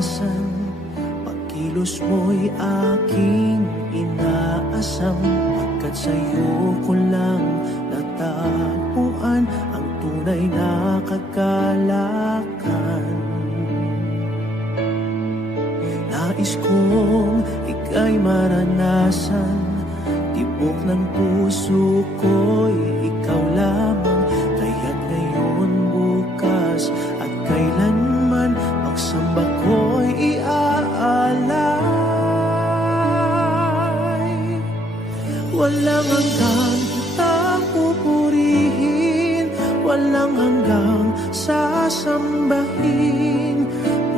maranasan. Pagkilos mo'y aking inaasam, pagkat sa'yo ko lang natagpuan ang tunay na kagalakan. Nais kong ika'y maranasan, tibok ng puso ko'y ikaw lamang. Kaya't ngayon, bukas at kailanman, pagsamba ko'y iaalay. Walang hanggang kitang pupurihin, walang hanggang sasambahin.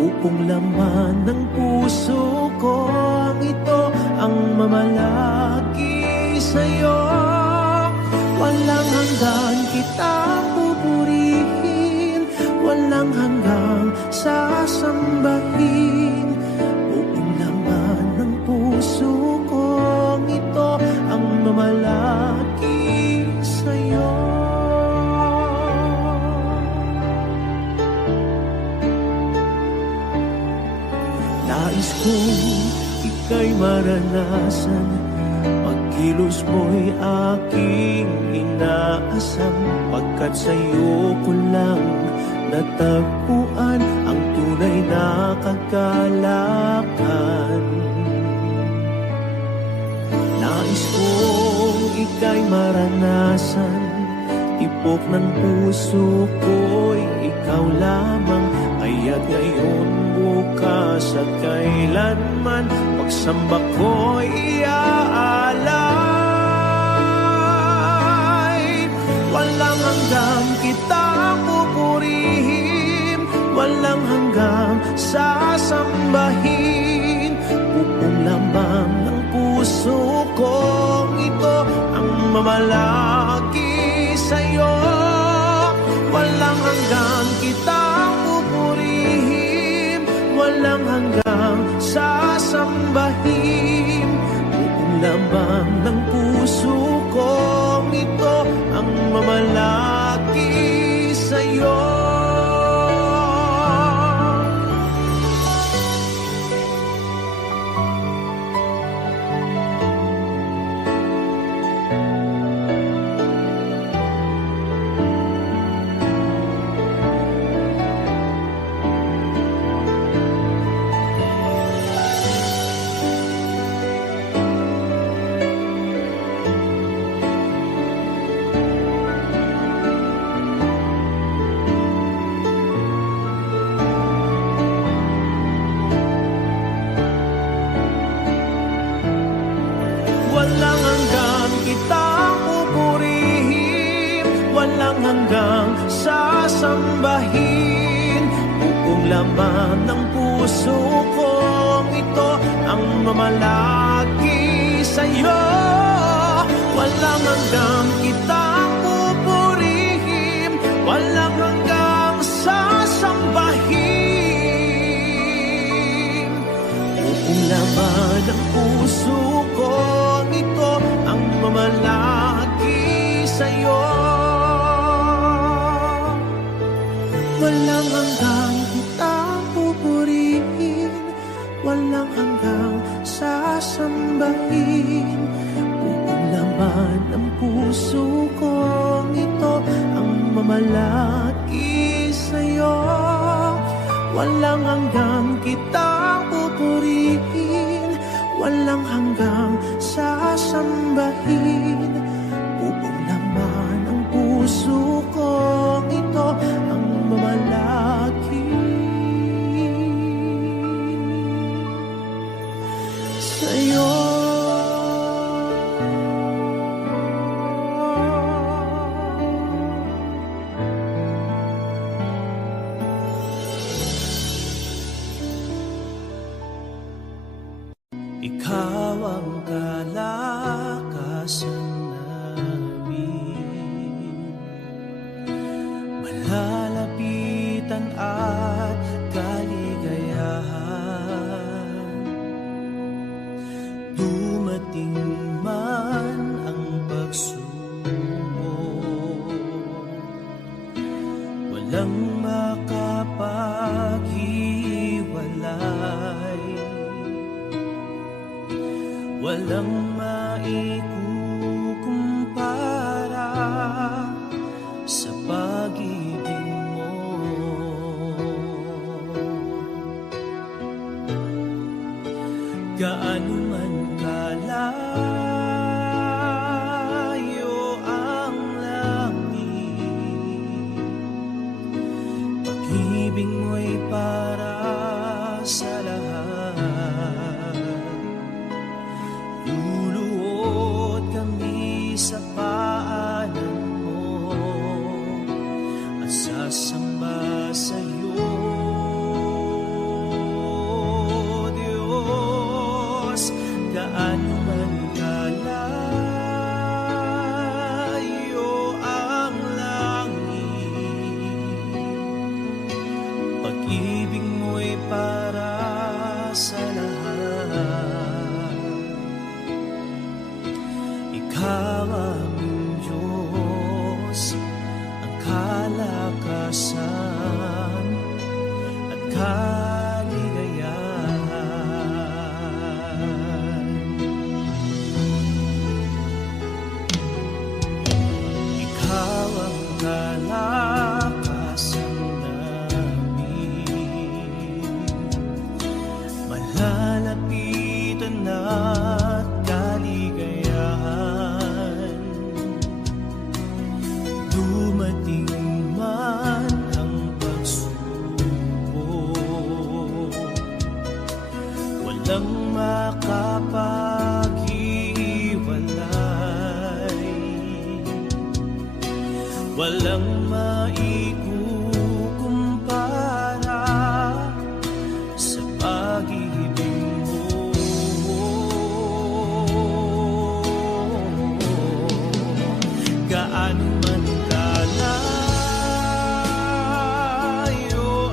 Upong laman ng puso ko ang ito ang mamalagi sa'yo. Walang hanggan kitang pupurihin, walang hanggang sasambahin. Upong laman ng puso ko ang ito ang mamalagi sa'yo. Nais kong ika'y maranasan, pagkilos mo'y aking inaasam, pagkat sa'yo ko lang natagpuan ang tunay na kagalakan. Nais kong ika'y maranasan, tibok ng puso ko'y ikaw lamang. Kaya't ngayon, bukas at kailanman, pagsamba ko'y iaalay. Walang hanggang kitang pupurihin, walang hanggang sasambahin. Upong lamang ng puso kong ito ang mamalagi sa'yo. Walang hanggang kitang pupurihin, walang hanggang sasambahin. Upong lamang ng puso kong ito ang mamalagi sa'yo. Walang hanggang kitang pupurihin, walang hanggang sasambahin. Upong laman ng puso kong ito ang mamalagi sa'yo. Walang hanggang kitang pupurihin, walang hanggang sasambahin. Upong laman ng puso ko ito ang mamalagi sa'yo. Walang hanggang kitang pupurihin, walang hanggang sasambahin. Upong laman ng puso kong ito ang mamalagi sa'yo. Walang hanggang kitang pupurihin, walang hanggang sasambahin. Upong laman ng puso kong ito ang mamalagi sa'yo. Ikaw ang kalakasan namin, malalapitan at kaligayahan. Dumating man ang pagsubok, walang makapaghiwalay. walang maikukumpara sa pag-ibig mo. Gaano man kalayo ang langit, pag-ibig mo'y para sa lahat. Luluhod kami sa paanan mo at sasamba sa iyo, Diyos. Gaano man kalayo ang langit, pag-ibig mo'y para sa lahat. Ikaw aming Diyos, ang kalakasan at kaligayahan. Ikaw ang kalakasan namin, malalapitan at kaligayahan. Dumating man ang pagsubok, walang makapaghiwalay, walang maikukumpara sa pag-ibig mo. Gaano man kalayo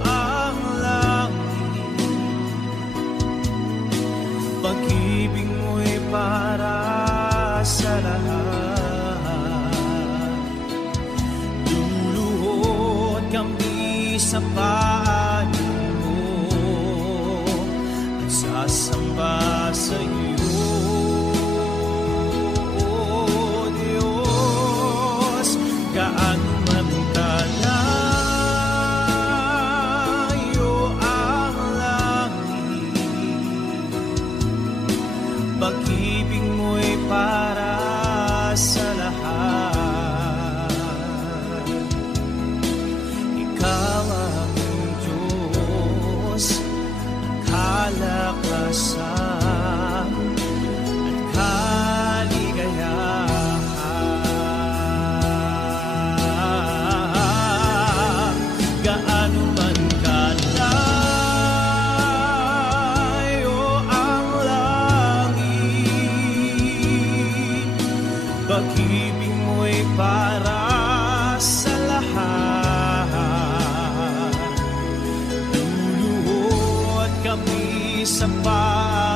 ang langit, pag-ibig mo'y para sa lahat. Luluhod kami sa paanan mo at sasamba sa iyo, Diyos. Gaano man kalayo ang langit, pag-ibig mo'y para sa lahat. Ikaw aming Diyos, ang kalakasan at kaligayahan. Gaano man kalayo ang langit, pag-ibig mo'y para sa lahat. Luluhod kami sa paanan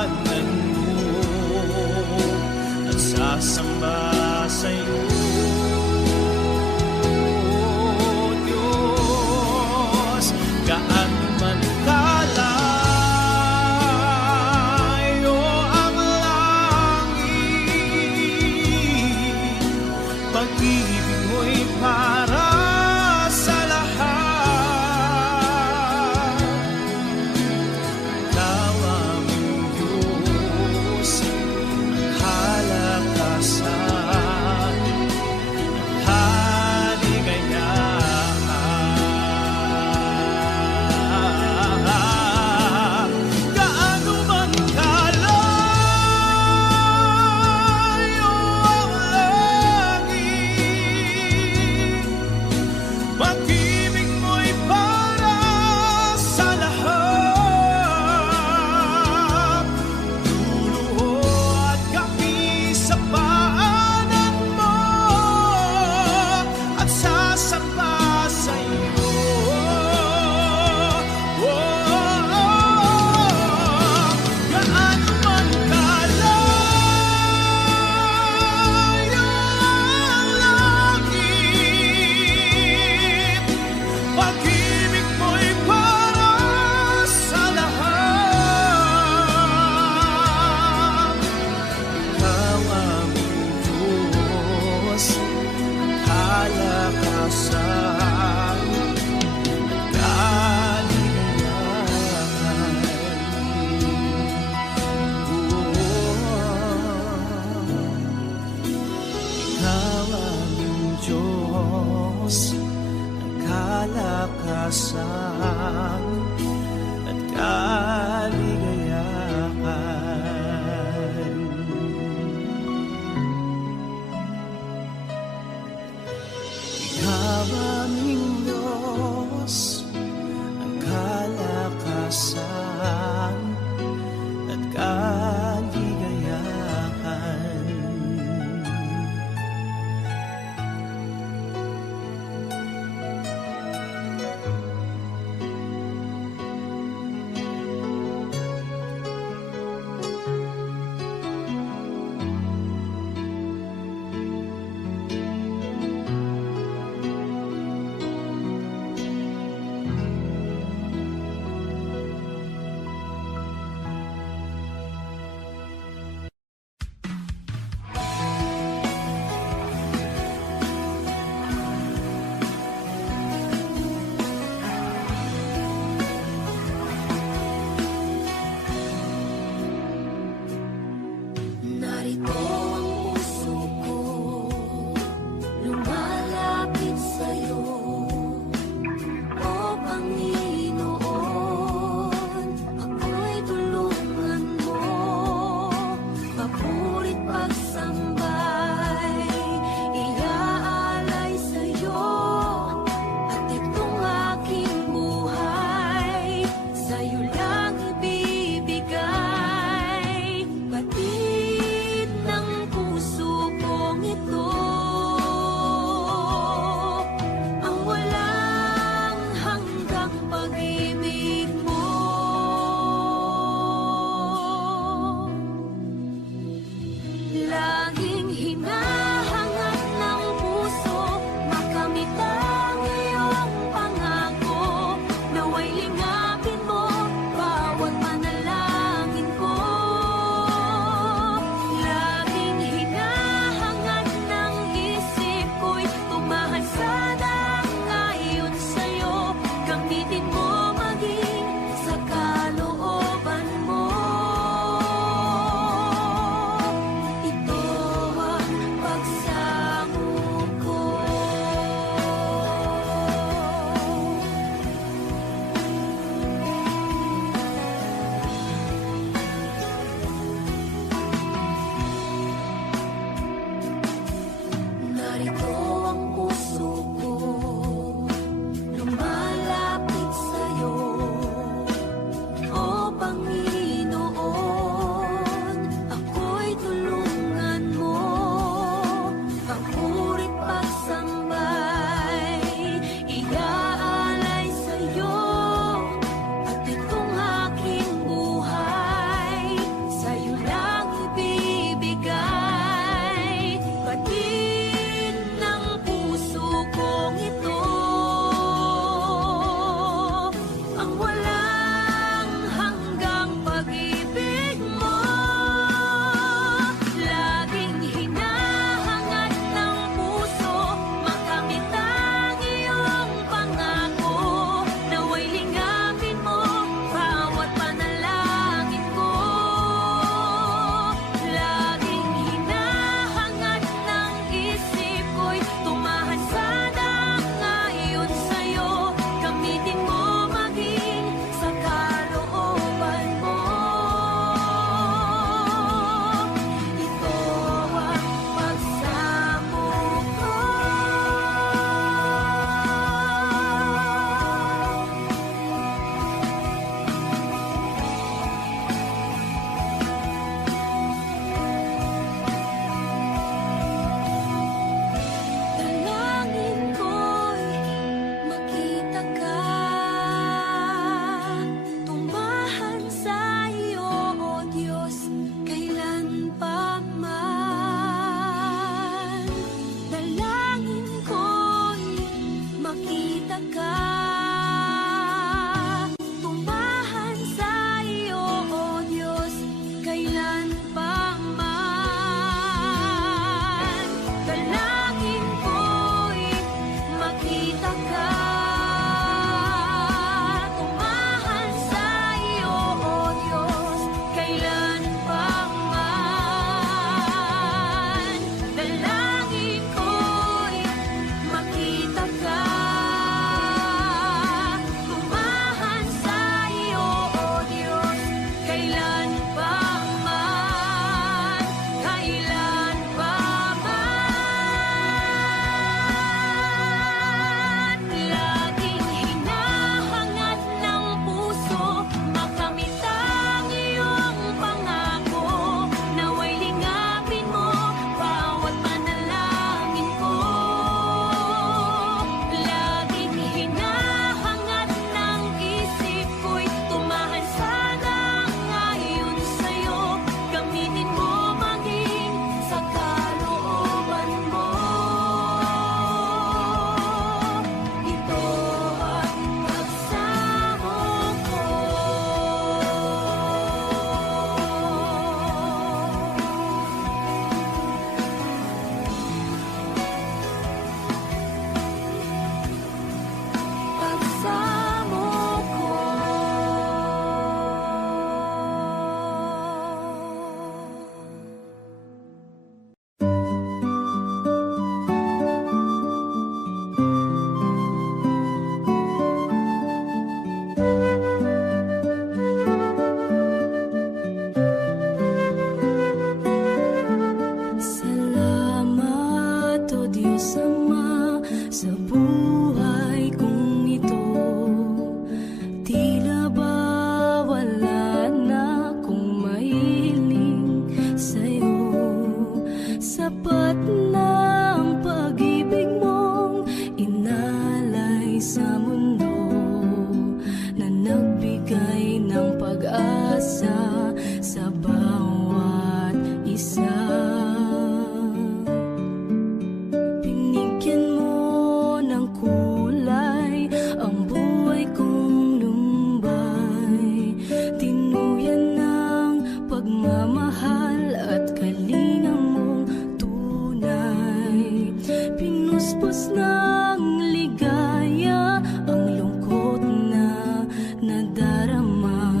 pagmamahal at kalinga mong tunay. Pinuspos ng ligaya ang lungkot na nadarama.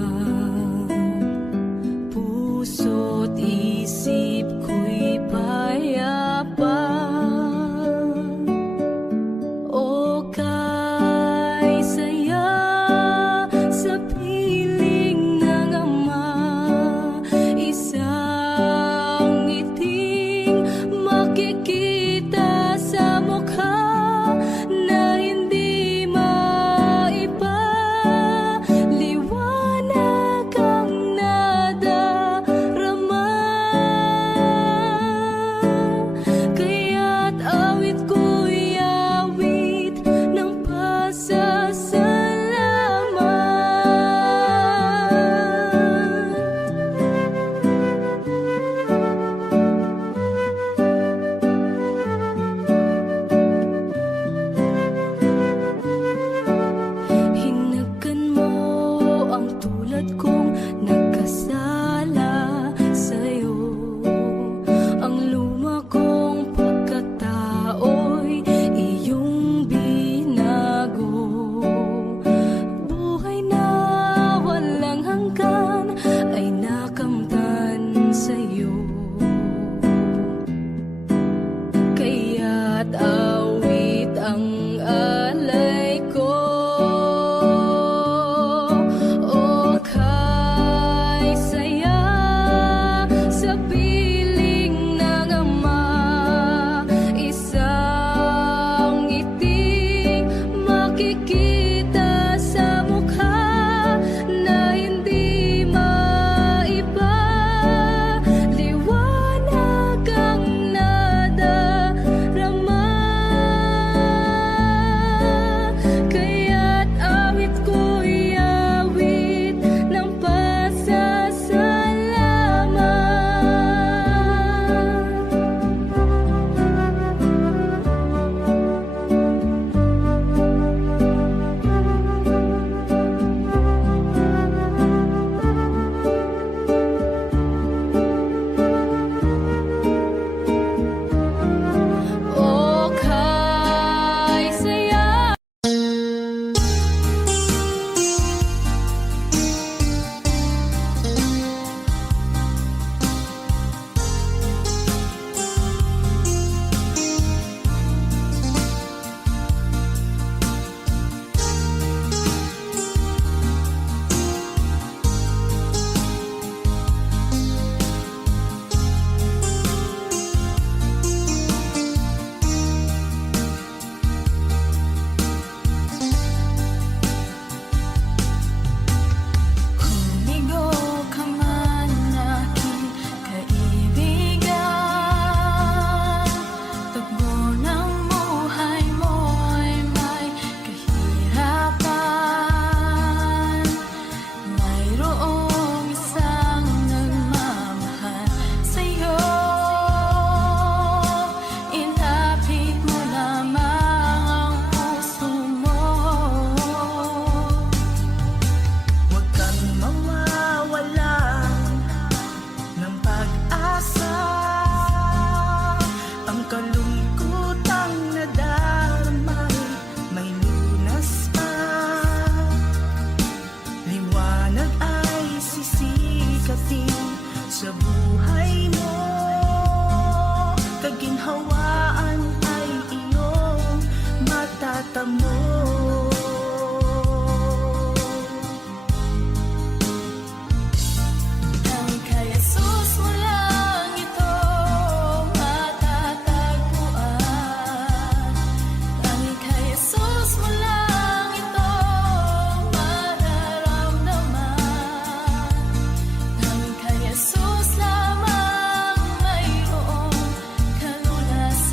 Puso't isip ko'y payapa. O kay saya sa piling ng ama, isang ngiting makikita sa mukha na hindi maiba. Liwanag ang nadarama, kaya't awit ko'y awit ng pasasalamat. Hinagkan mo ang tulad kong nagkasala sa'yo. Ang luma kong pagkatao'y iyong binago. Buhay na walang hanggan ay nakamtan sa'yo. Kaya't awit ang alay ko. O kay saya sa piling ng ama, isang ngiting makikita sa mukha na hindi maiba. Liwanag ang nadarama, kaya't awit ko'y awit ng pasasalamat. O kay saya Humigo ka man, aking kaibigan. Tugbo ng buhay mo'y may kahirapan. Mayroong isang nagmamahal sa'yo. Ilapit mo lamang ang puso mo. Huwag kang mawawalan ng pag-asa. Ang kalungkutang nadarma'y may lunas pa. Liwanag ay sisikatin sa buhay mo. Kaginhawaan ay iyong matatamo. Ang kay Jesus mo lang ito matatagpuan. Ang kay Jesus mo lang ito mararamdaman. Ang kay Jesus lamang mayroong kalunasan.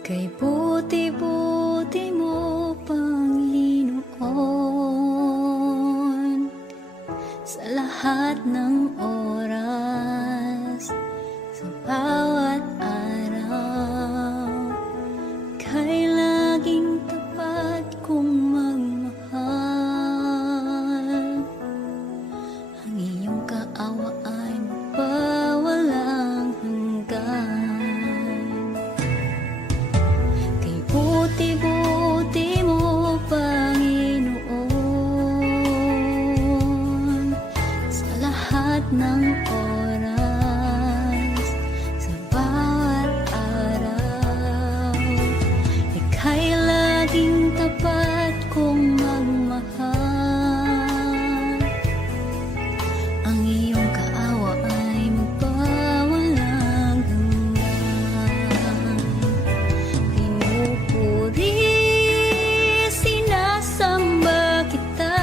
Kay buti-buti mo, Panginoon, sa lahat ng oras, sa bawat araw, kay laging tapat kong magmahal. Ang iyong kaawa ay magpawalang hanggan. Kay buti-buti mo, Panginoon, sa lahat ng oras, sa bawat araw, ika'y laging tapat kong magmahal. Ang iyong kaawa ay magpawalang hanggan. Pinupuri, sinasamba kita,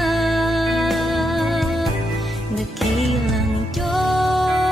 dakilang Diyos.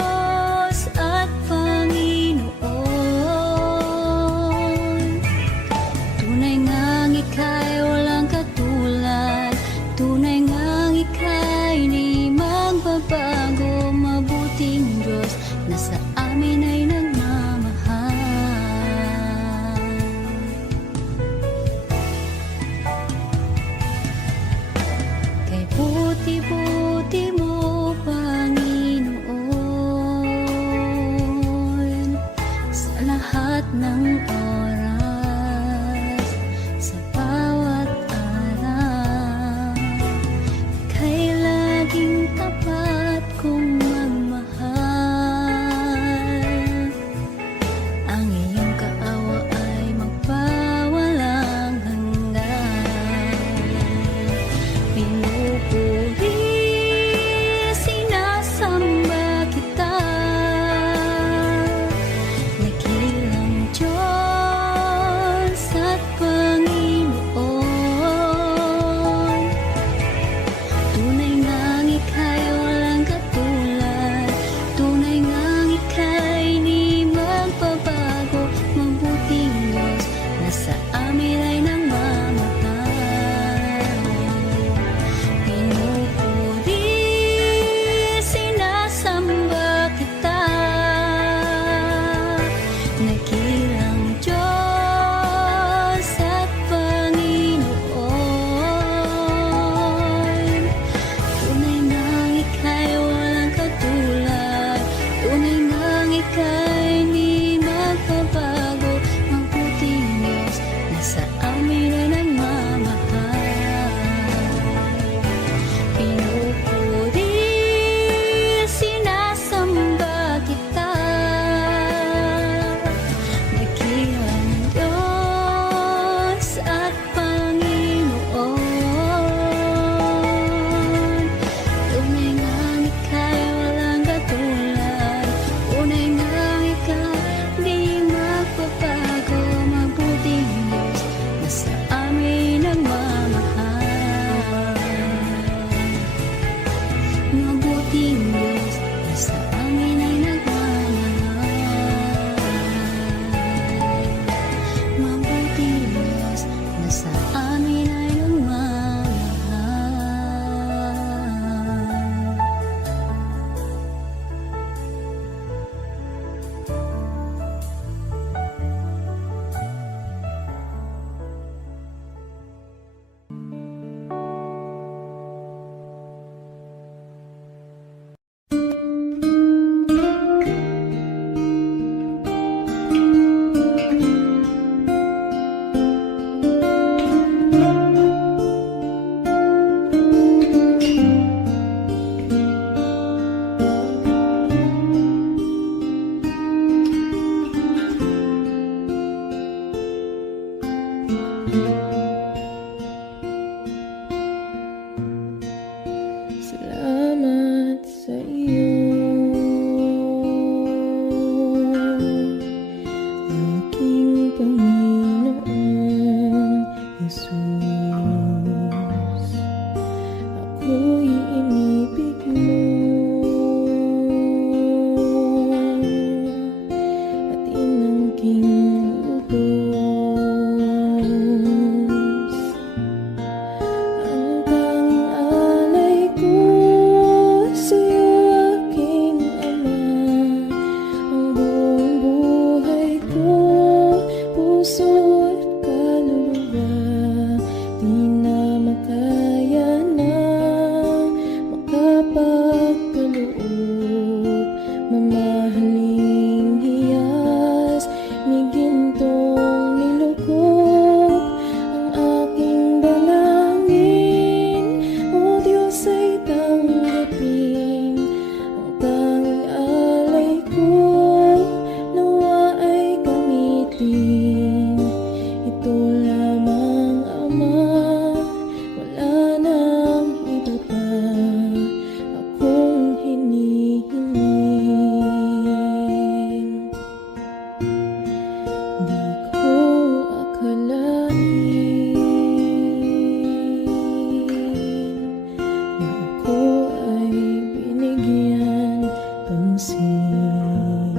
mapapansin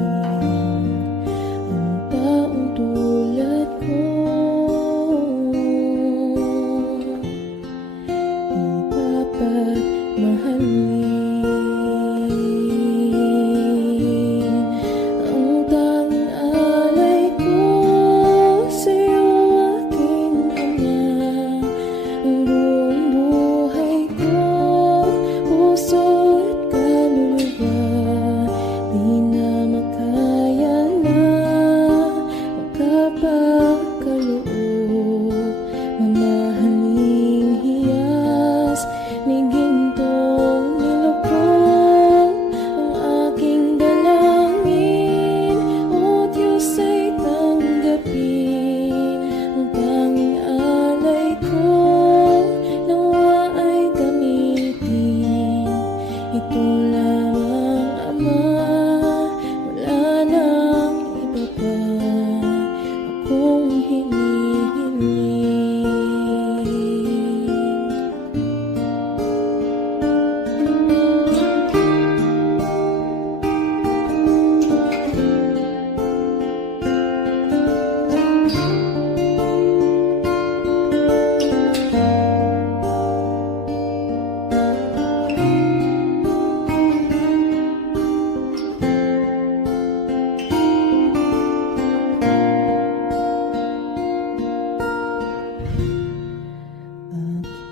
ang taong tulad ko. Di dapat mahalin ang tanging alay ko sa'yo, aking ama. Ang buong buhay ko, puso at kaluluwa, di na makaya na magkapagkaloob. Mamahaling hiyas ni gintong nilukod ang aking dalangin. O Diyos ay tanggapin ang tanging alay ko, nawa ay gamitin. Ito lamang, Ama, wala nang iba pa akong hinihiling.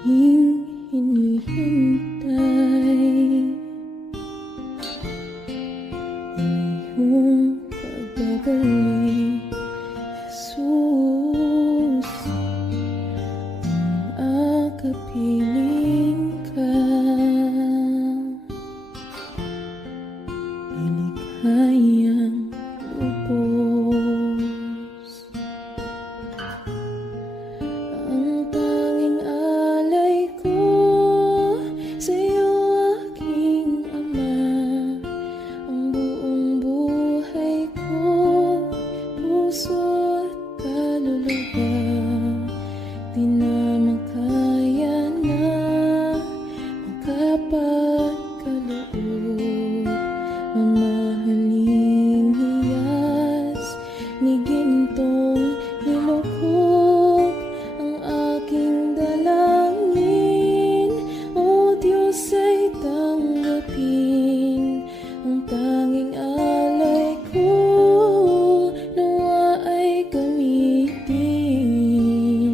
Aking hinihintay ang iyong pagbabalik, Jesus. Ang akapiling ka ay likhayang lubos. Ang tanging alay ko sa'yo, aking Ama. Ang buong buhay ko, puso at kaluluwa, di na makaya na magkapagkaloob. Mamahaling hiyas ni gintong nilukod ang aking dalangin. O Diyos ay tanggapin ang tanging alay ko, nawa ay gamitin.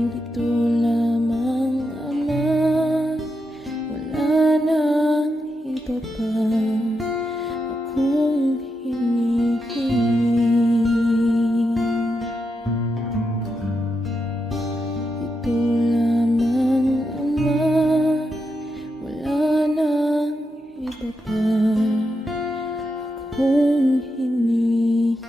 Ito lamang, Ama, wala nang iba pa akong hinihiling. Ito lamang, Ama, wala nang iba pa akong hinihiling.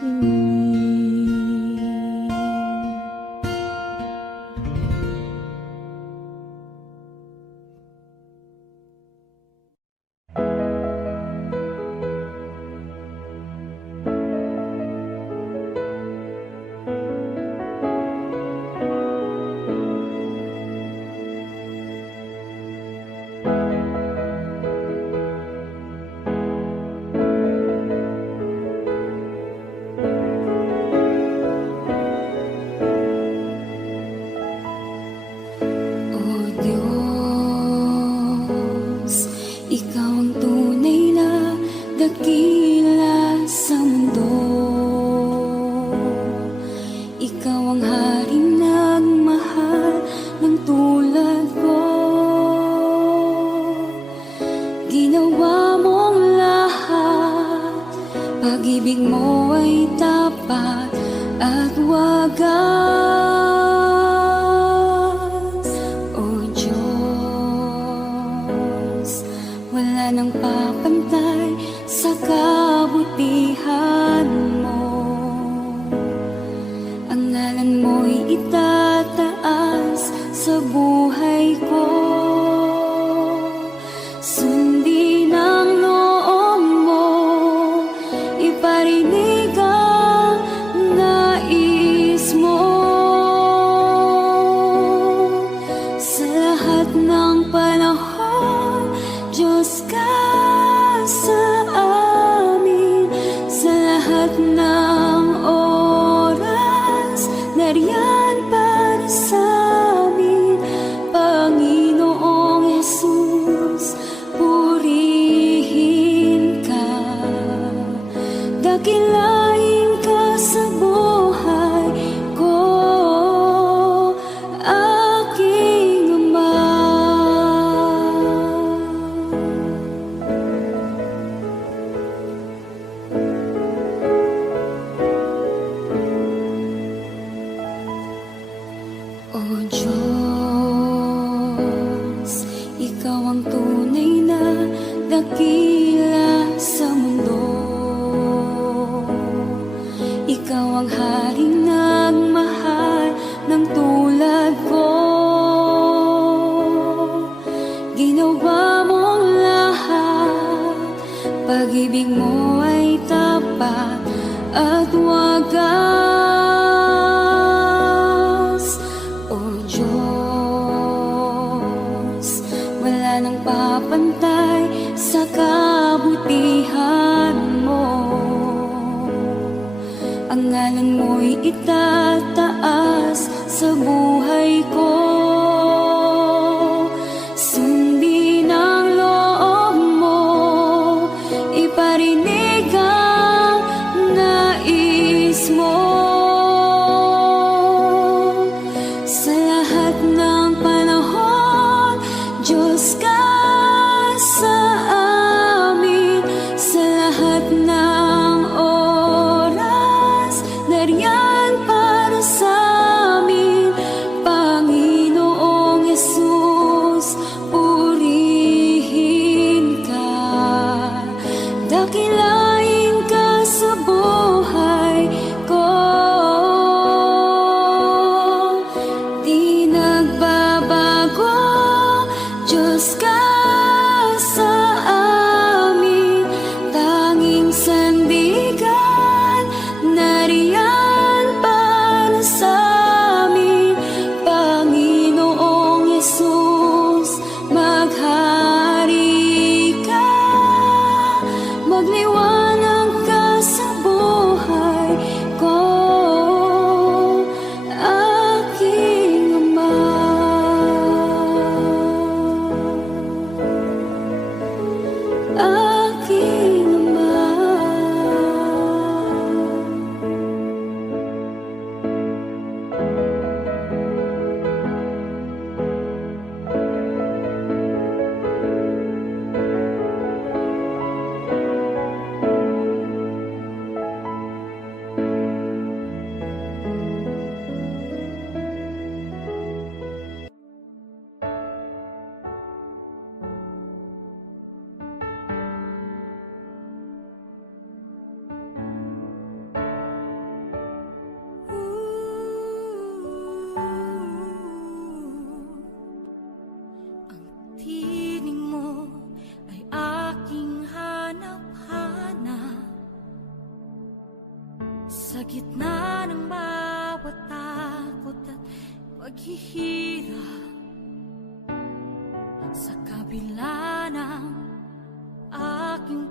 O Diyos, Ikaw ang tunay na dakila sa mundo. Ikaw ang haring nagmahal ng tulad ko. Ginawa mong lahat, pag-ibig mo ay tapat at wagas. O Diyos, wala nang papantay sa kabutihan mo. Ang ngalan mo'y itataas sa buhay ko. Sundin ang loob mo, iparinig ang nais mo. Sa lahat ng panahon, Diyos ka sa amin. lahat ng oras, nariyan para sa amin, Panginoong Jesus, purihin ka. Dakilain ka sa buhay ko, aking Ama. O Diyos, Ikaw ang tunay na dakila sa mundo. Ikaw ang haring nagmahal ng tulad ko. Ginawa mong lahat, pag-ibig mo ay tapat at wagas. O Diyos, wala nang papantay sa kabutihan mo. Ang ngalan mo'y itataas sa buhay ko. Sundin ang loob mo, iparinig ang nais mo. Sa lahat ng panahon, Diyos ka sa amin. Sa lahat ng oras, nariyan para sa amin, Panginoong Jesus, purihin ka. Dakilain ka sa buhay ko. Di nagbabago, Diyos ka sa amin, tanging sandigan, nariyan para sa amin, Panginoong Jesus, maghari ka, magliwanag ka sa buhay ko, aking Ama. Aking Ama. Ang tinig mo ay aking hanap-hanap. Sa gitna ng bawat takot at paghihirap, sa kabila ng aking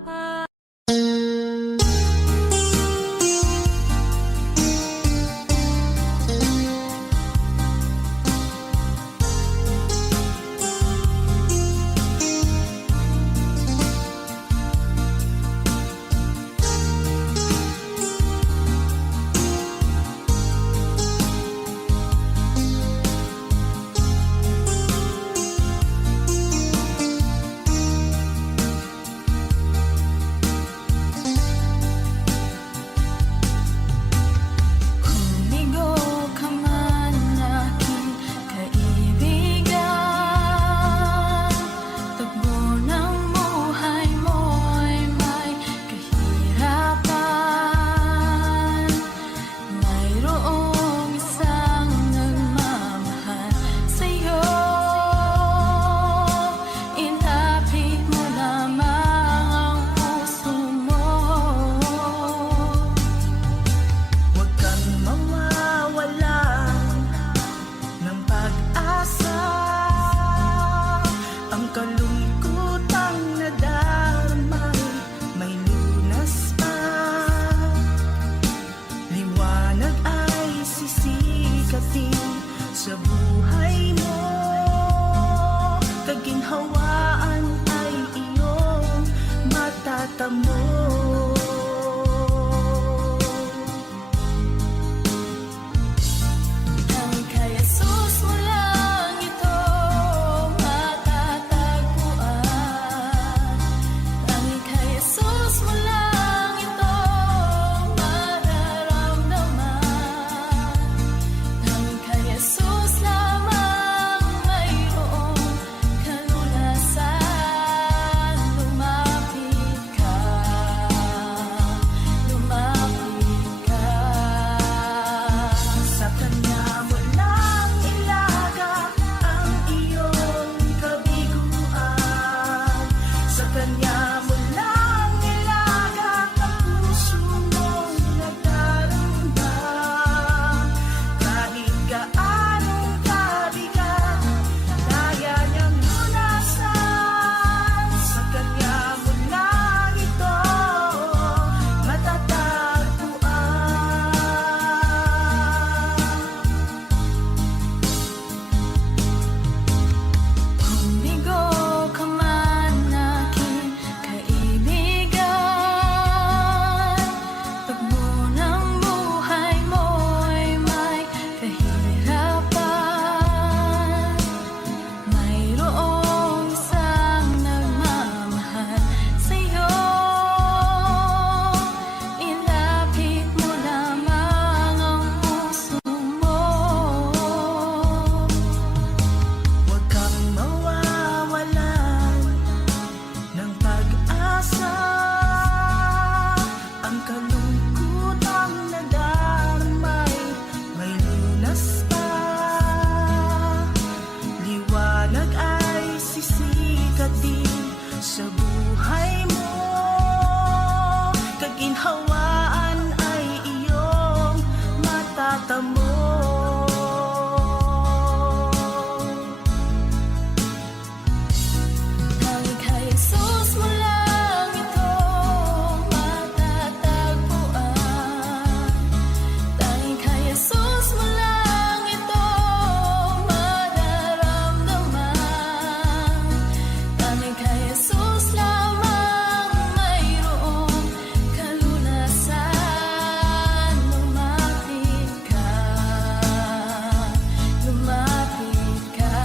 hawaan ay iyong matatamo. Tanging kay Jesus mo lang ito matatagpuan. Tanging kay Jesus mo lang ito mararamdaman. Tanging kay Jesus lamang mayroong kalunasan. Lumapit ka, lumapit ka.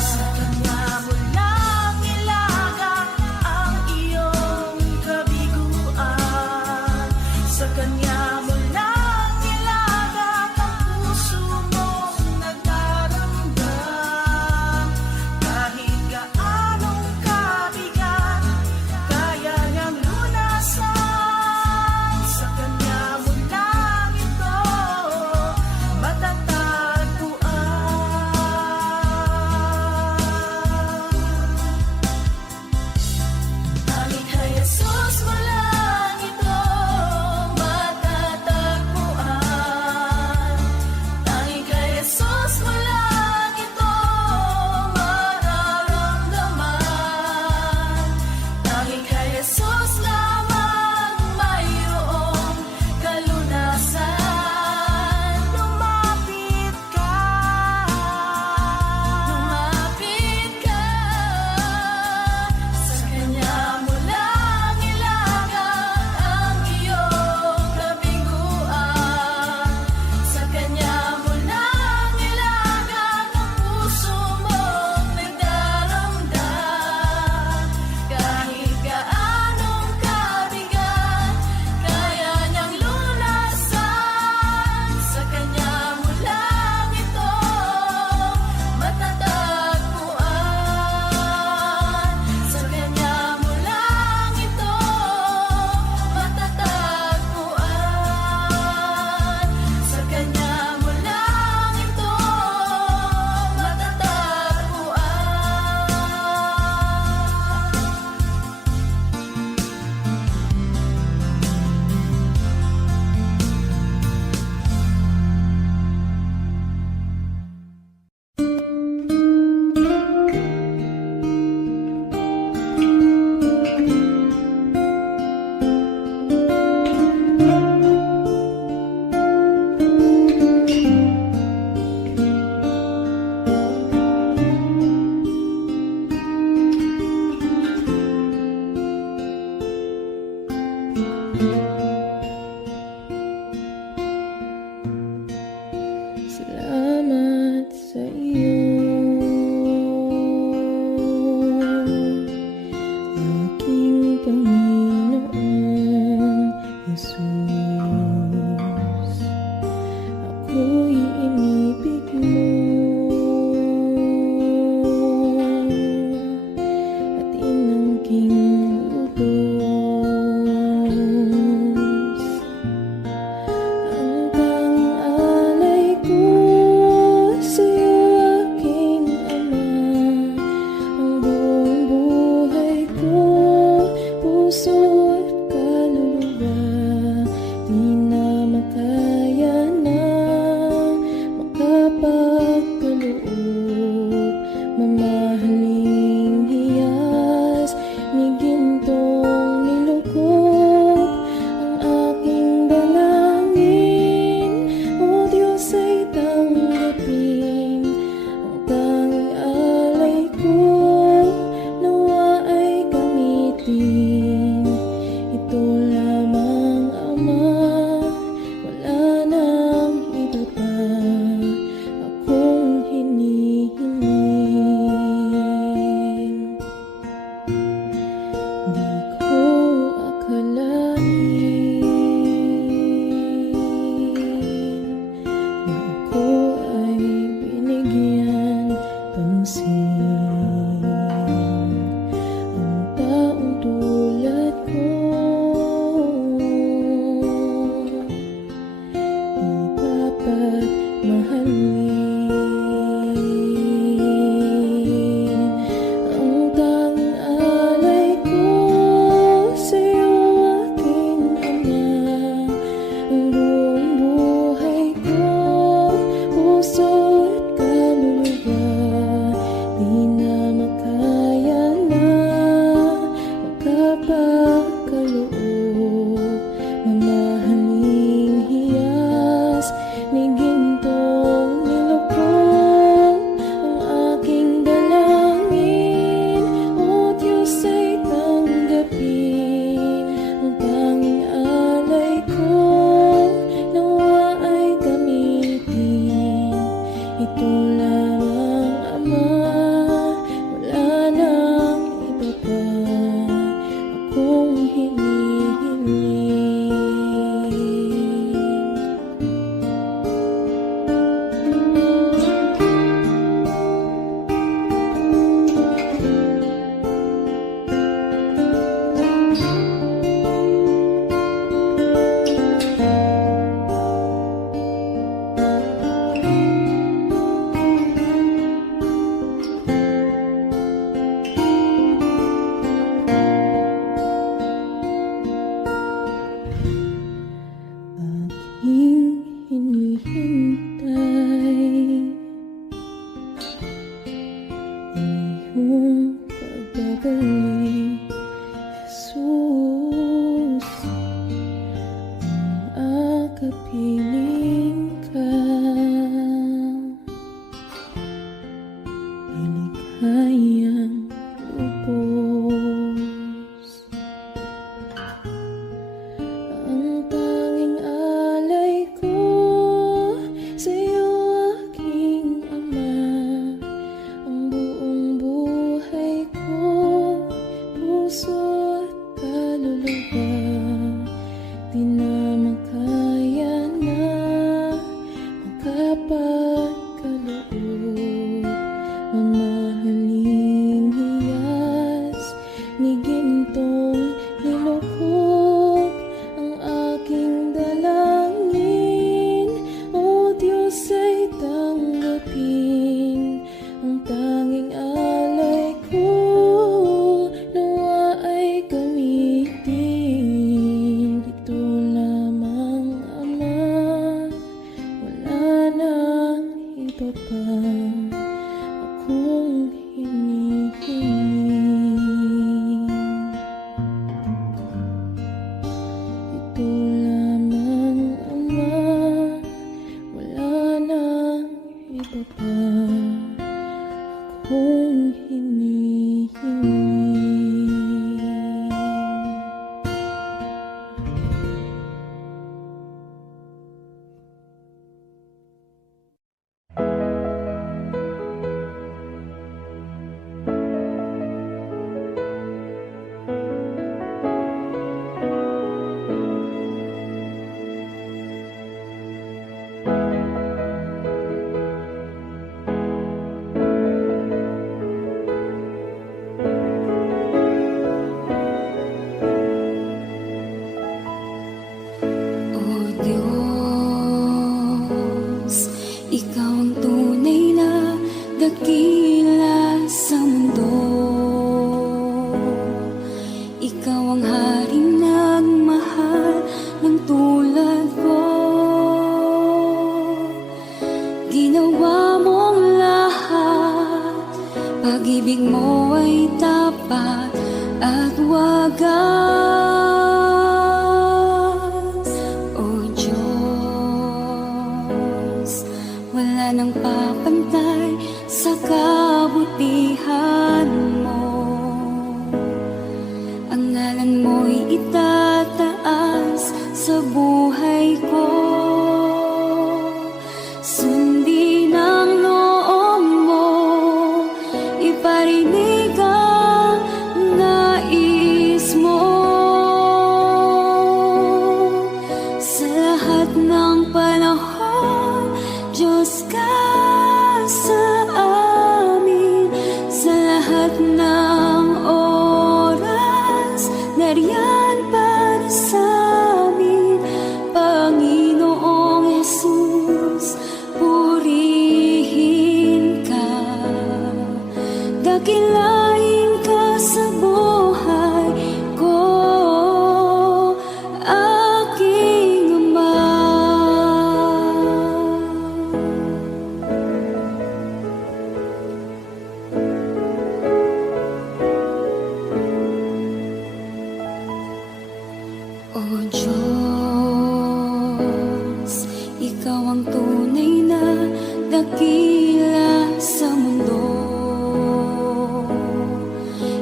Sa Kanya mo lang ilagak ang iyong kabiguan. Sa Kanya mo lang ilagak ang puso mong nagdaramdam. Kahit gaanong kabigat, kaya niyang lunasan. Sa Kanya mo lang ito matatagpuan. Tanging kay Jesus mo lang ito matatagpuan. Tanging kay Jesus mo lang ito mararamdaman. Tanging kay Jesus lamang mayroong kalunasan. Lumapit ka, Lumapit ka, sa Kanya mo lang ilagak ang iyong kabiguan. Sa Kanya mo lang ilagak ang puso mong nagdaramdam. Kahit gaanong kabigat, kaya niyang lunasan. Sa Kanya mo lang ito matatagpuan. Sa Kanya mo lang ito matatagpuan. Sa Kanya mo lang ito Salamat sa iyo, aking Panginoong Jesus. Ako'y inibig mo at inangking lubos. Ang tang-alay ko sa'yo, aking Ama, ang buong buhay ko, puso at kaluluwa, di na makaya na makapagkaloob. Mamahaling hiyas ni gintong nilukop ang aking dalangin. O Diyos, ay tanggapin ang tang-alay ko, nawa ay gamitin. Ito lamang, Ama, wala nang iba pa akong hinihiling. Di ko akalain na ako ay binigyan pansin. Ang taong tulad ko di dapat mahalin. Ang tang-alay ko sa'yo, O Diyos, Ikaw ang tunay na dakila sa mundo.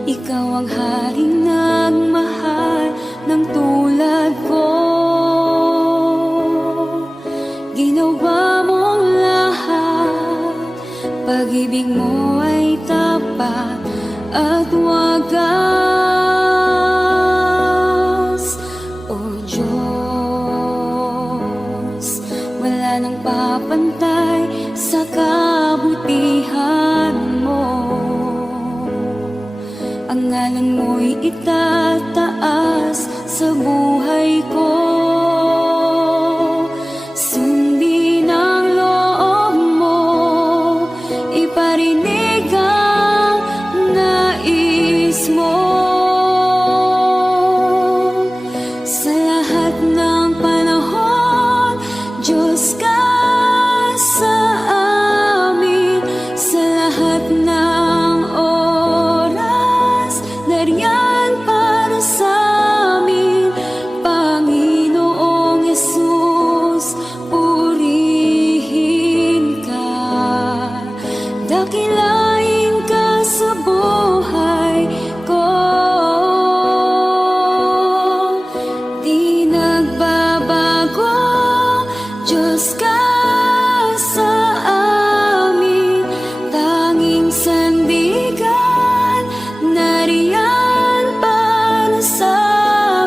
Ikaw ang haring nagmahal ng tulad ko. Ginawa mong lahat, pag-ibig mo ay tapat at wagas. O Diyos, wala nang papantay sa kabutihan mo. Ang ngalan mo'y itataas sa buhay ko. Sundin ang loob mo, iparinig ang nais mo. Sa lahat ng panahon, Diyos ka sa amin. Sa lahat ng oras, nariyan para sa amin. Panginoong Yesus, purihin ka. Dakilain ka sa buhay ko. Di nagbabago, Diyos ka sa amin. Tanging sandigan, nariyan para sa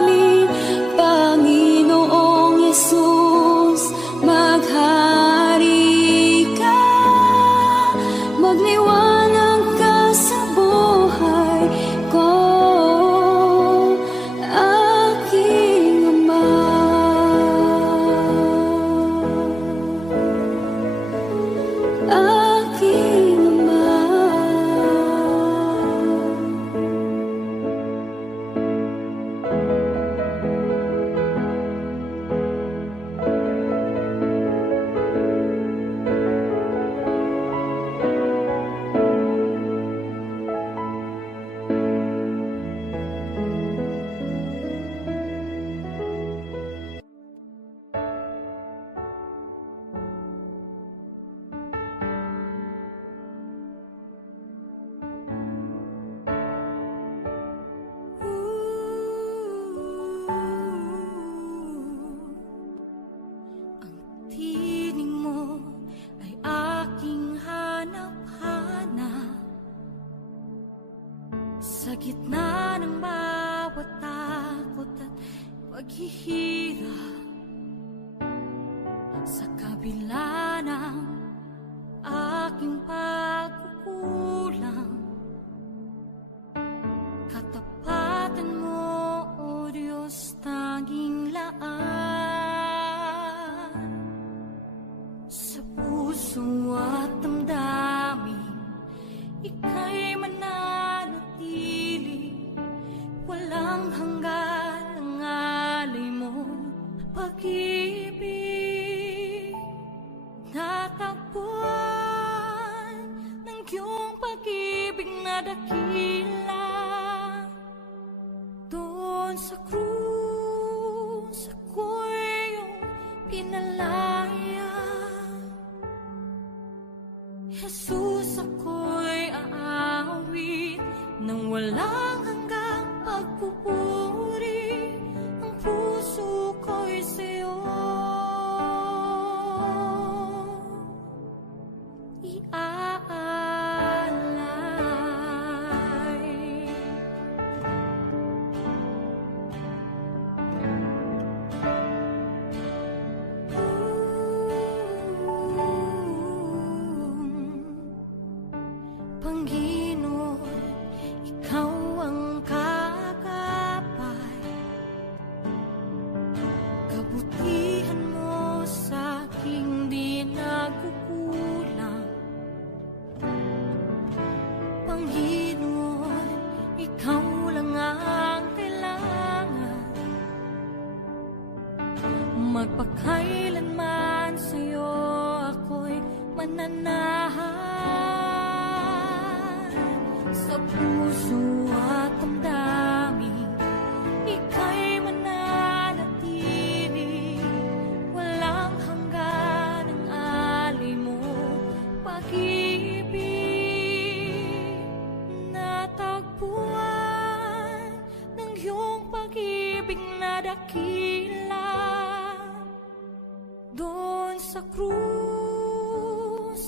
amin. Panginoong Yesus, maghari ka. Magliwanag ka sa buhay ko, aking Ama. Aking Ama. Ang tinig mo ay aking hanap-hanap. Sa gitna ng bawat takot at paghihirap, sa kabila ng aking pagkukulang, katapatan mo, O Diyos, tanging laan. Sa puso at damdamin, ika'y mananatili. Walang hanggan ang alay mo, pag-ibig. Natakbuhan ng iyong pag-ibig na dakila. Doon sa krus, ako'y iyong pinalaya. Jesus, ako'y aawit nang walang hanggang pagpupuri. Ang puso ko'y sa'yo iaalay. Panginoon, Ikaw ang kagapay. Kabutihan mo sa aking di nagkukulang. Panginoon, Ikaw lang ang kailangan. Magpakailanman sa'yo ako'y mananahan. Sa puso at damdamin, ika'y mananatili. sa krus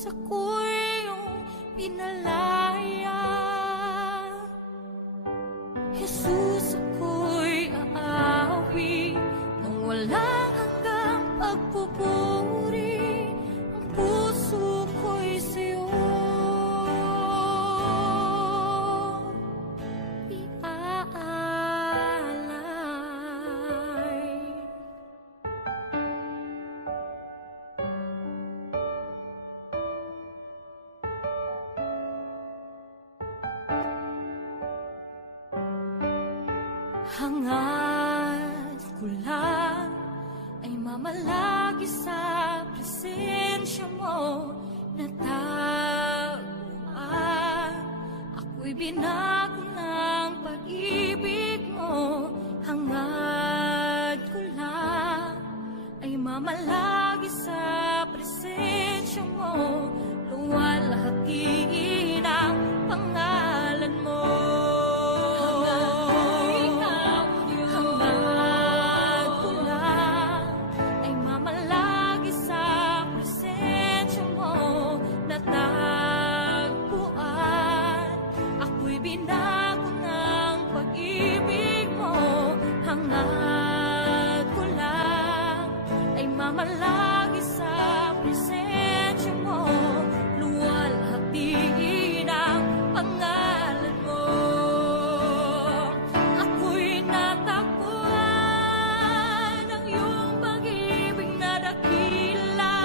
ako'y iyong pinalaya. Jesus, ako'y aawi nang walang hanggang pagpupuri. Ang puso ko'y sa'yo iaalay. Hangad ko lang ay mamalagi sa presensya mo na taguan. Ako'y binago ng pag-ibig mo. Hangad ko lang ay mamalagi sa presensya mo. Luwalhatiin ang pangalan mo. Binago ng pag-ibig mo. Hangad ko lang ay mamalagi sa presensya mo. Luwalhatiin ang pangalan mo. Ako'y natagpuan ng iyong pag-ibig na dakila.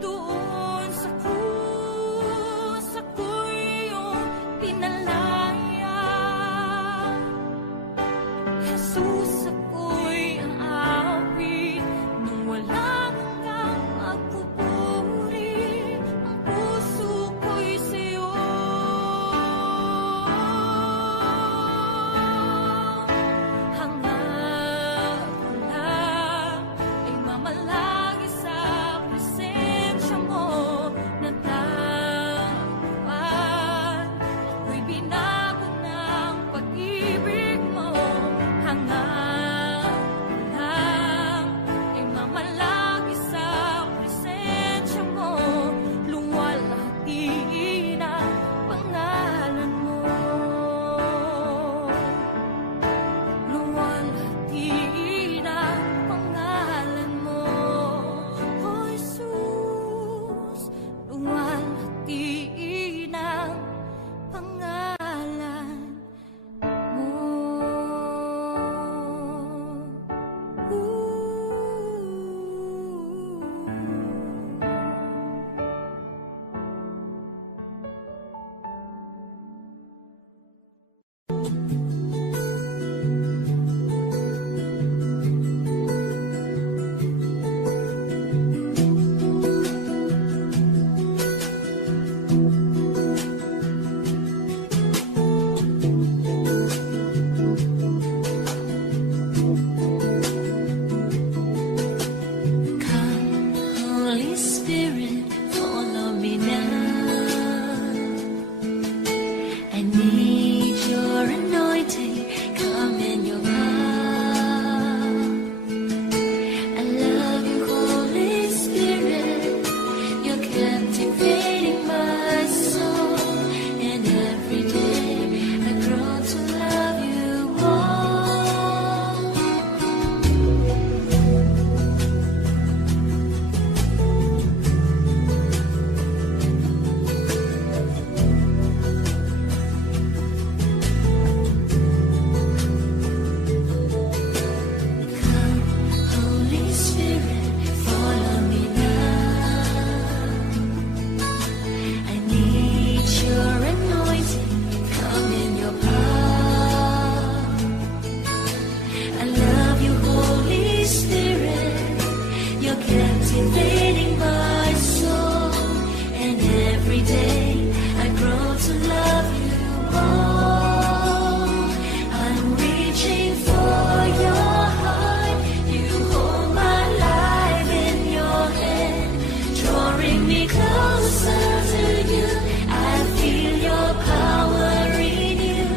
Doon sa krus ako'y pinalaya. Jesus, ako'y aawi nang walang hanggang magpupuri. Ang puso ko'y sa'yo hangad ko lang ay mamalagi sa presensya mo na taguan. Ako'y binago ng pag-ibig mo. Hangad ko lang ay mamalagi sa presensya mo. Luwalhatiin ang pangalan mo. Luwalhatiin ang pangalan mo. O Jesus, luwalhatiin ang pangalan mo. Come, Holy Spirit, follow me now. I need your anointing, come in your power. I love you, Holy Spirit, you're captivating my soul. And every day I grow to love you more. Come, Holy Spirit, follow me now. I need your anointing, come in your power. I love you, Holy Spirit, you're captivating my soul. And every day I grow to love you more. I'm reaching for your heart, you hold my life in your hand, drawing me closer to you. I feel your power in you.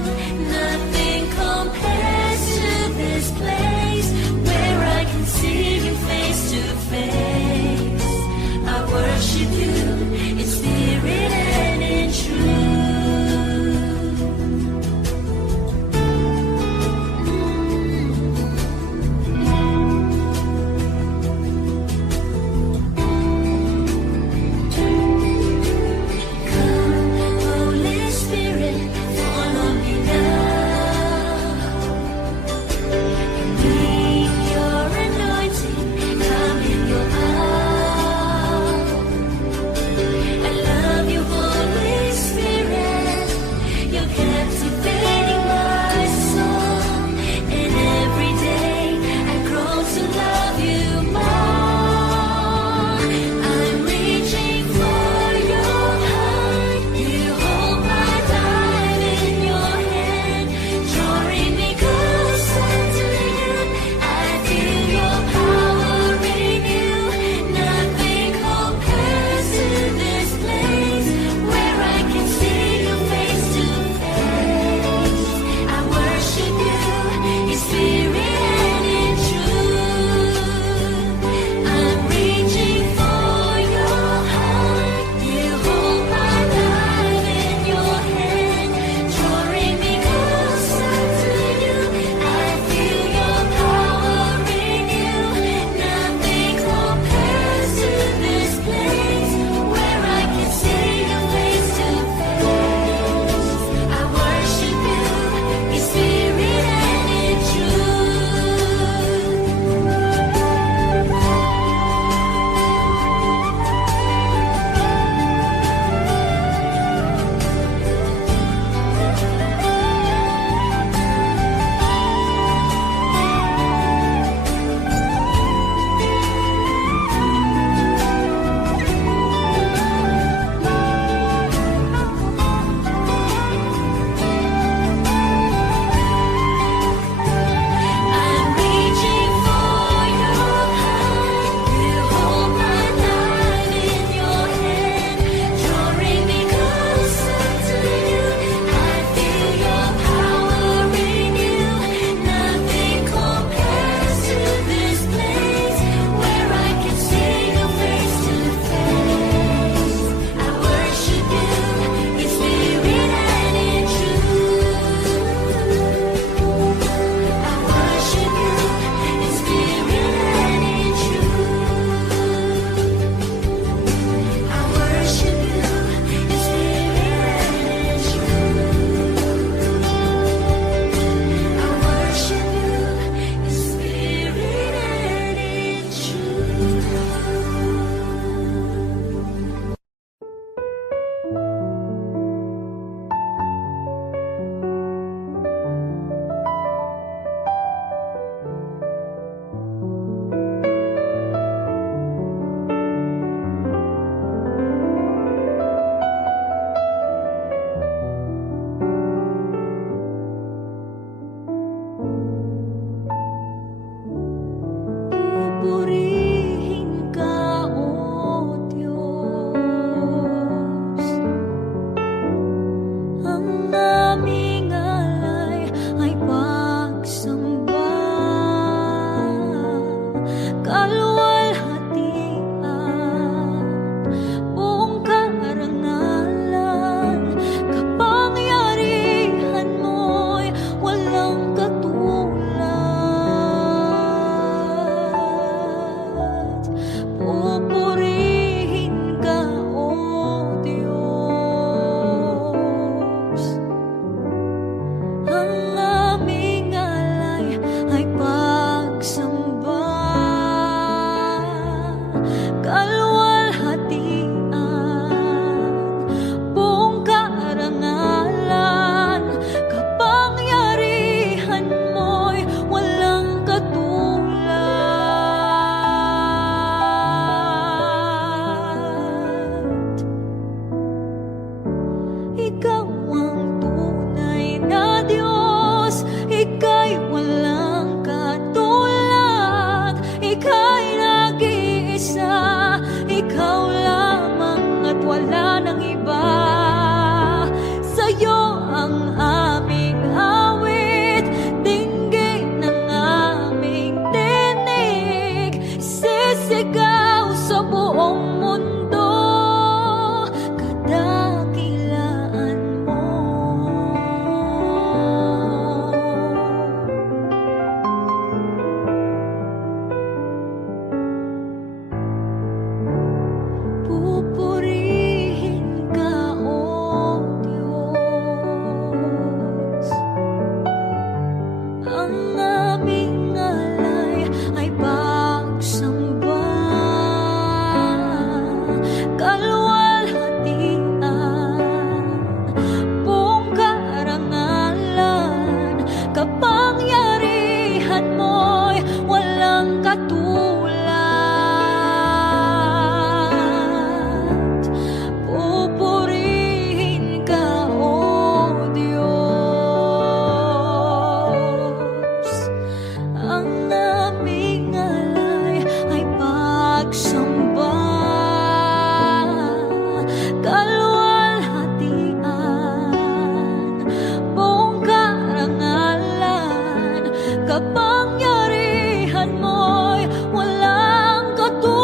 Nothing compares to this place where I can see you face to face. Pupurihin ka, O Diyos. Ang aming alay ay pagsamba, kaluwalhatian, buong karangalan, kapangyarihan mo'y walang katulad. Pupurihin ka, O Diyos. Ang aming alay ay pagsamba, kaluwalhatian, buong karangalan, kapangyarihan mo'y walang katulad. Ikaw ang tunay na Diyos, Ika'y walang katulad, Ika'y nag-iisa, Ikaw lamang at wala nang iba. Sa'yo ang aming awit, dinggin ng aming tinig, sisigaw sa buong mundo, kadakilaan mo. Pupurihin ka, O Diyos. Ang aming alay ay pagsamba, kaluwalhatian, buong karangalan, kapangyarihan mo'y walang katulad. Pupurihin ka, O Diyos. Ang aming alay ay pagsamba, kaluwalhatian, buong karangalan, kapangyarihan mo'y walang katulad.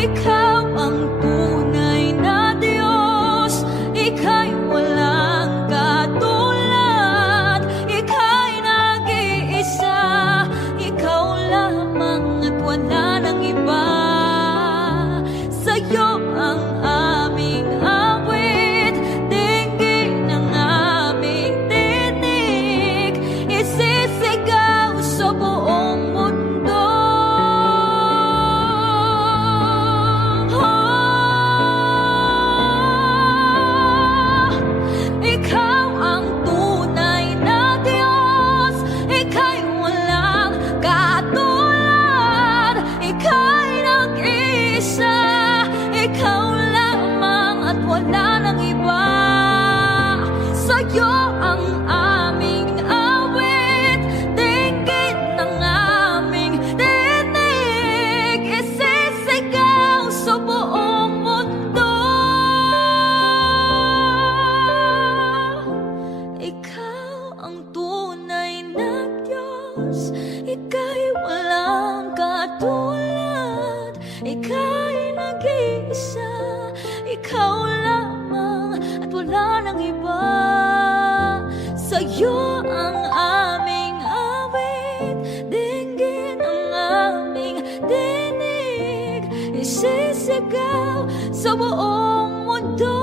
Ikaw ang tunay na Diyos, Ika'y walang katulad, Ika'y nag-iisa, Ikaw lamang at wala nang iba. Sa'yo ang aming awit, dinggin ng aming tinig, isisigaw sa buong mundo. Ikaw ang tunay na Diyos, Ika'y walang katulad, Ika'y nag-iisa, Ikaw lamang at wala nang iba. Sa'yo ang aming awit, dinggin ng aming tinig, isisigaw sa buong mundo. Ikaw ang tunay na Diyos, Ika'y walang katulad, Ika'y nag-iisa, Ikaw lamang at wala nang iba. Sa'yo ang aming awit, dinggin ang aming tinig, isisigaw sa buong mundo.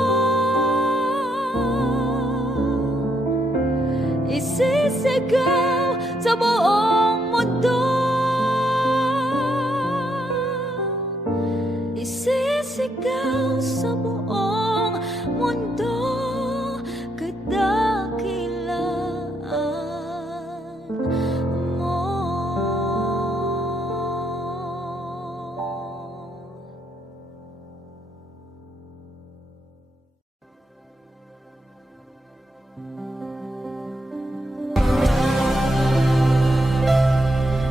Isisigaw sa buong mundo. Isisigaw sa buong mundo, kadakilaan mo.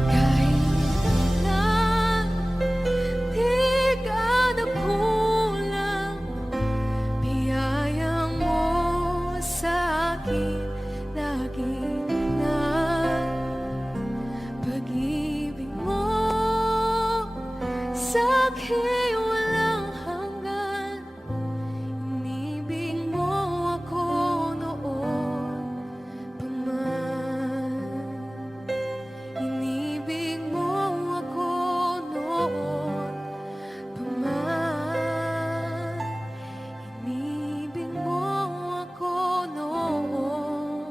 Kahit na di ka nagkulang, biyaya mo sa akin lagi na pag-ibig mo sa akin walang hanggan. Inibig mo ako noon pa man. Inibig mo ako noon pa man. Inibig mo ako noon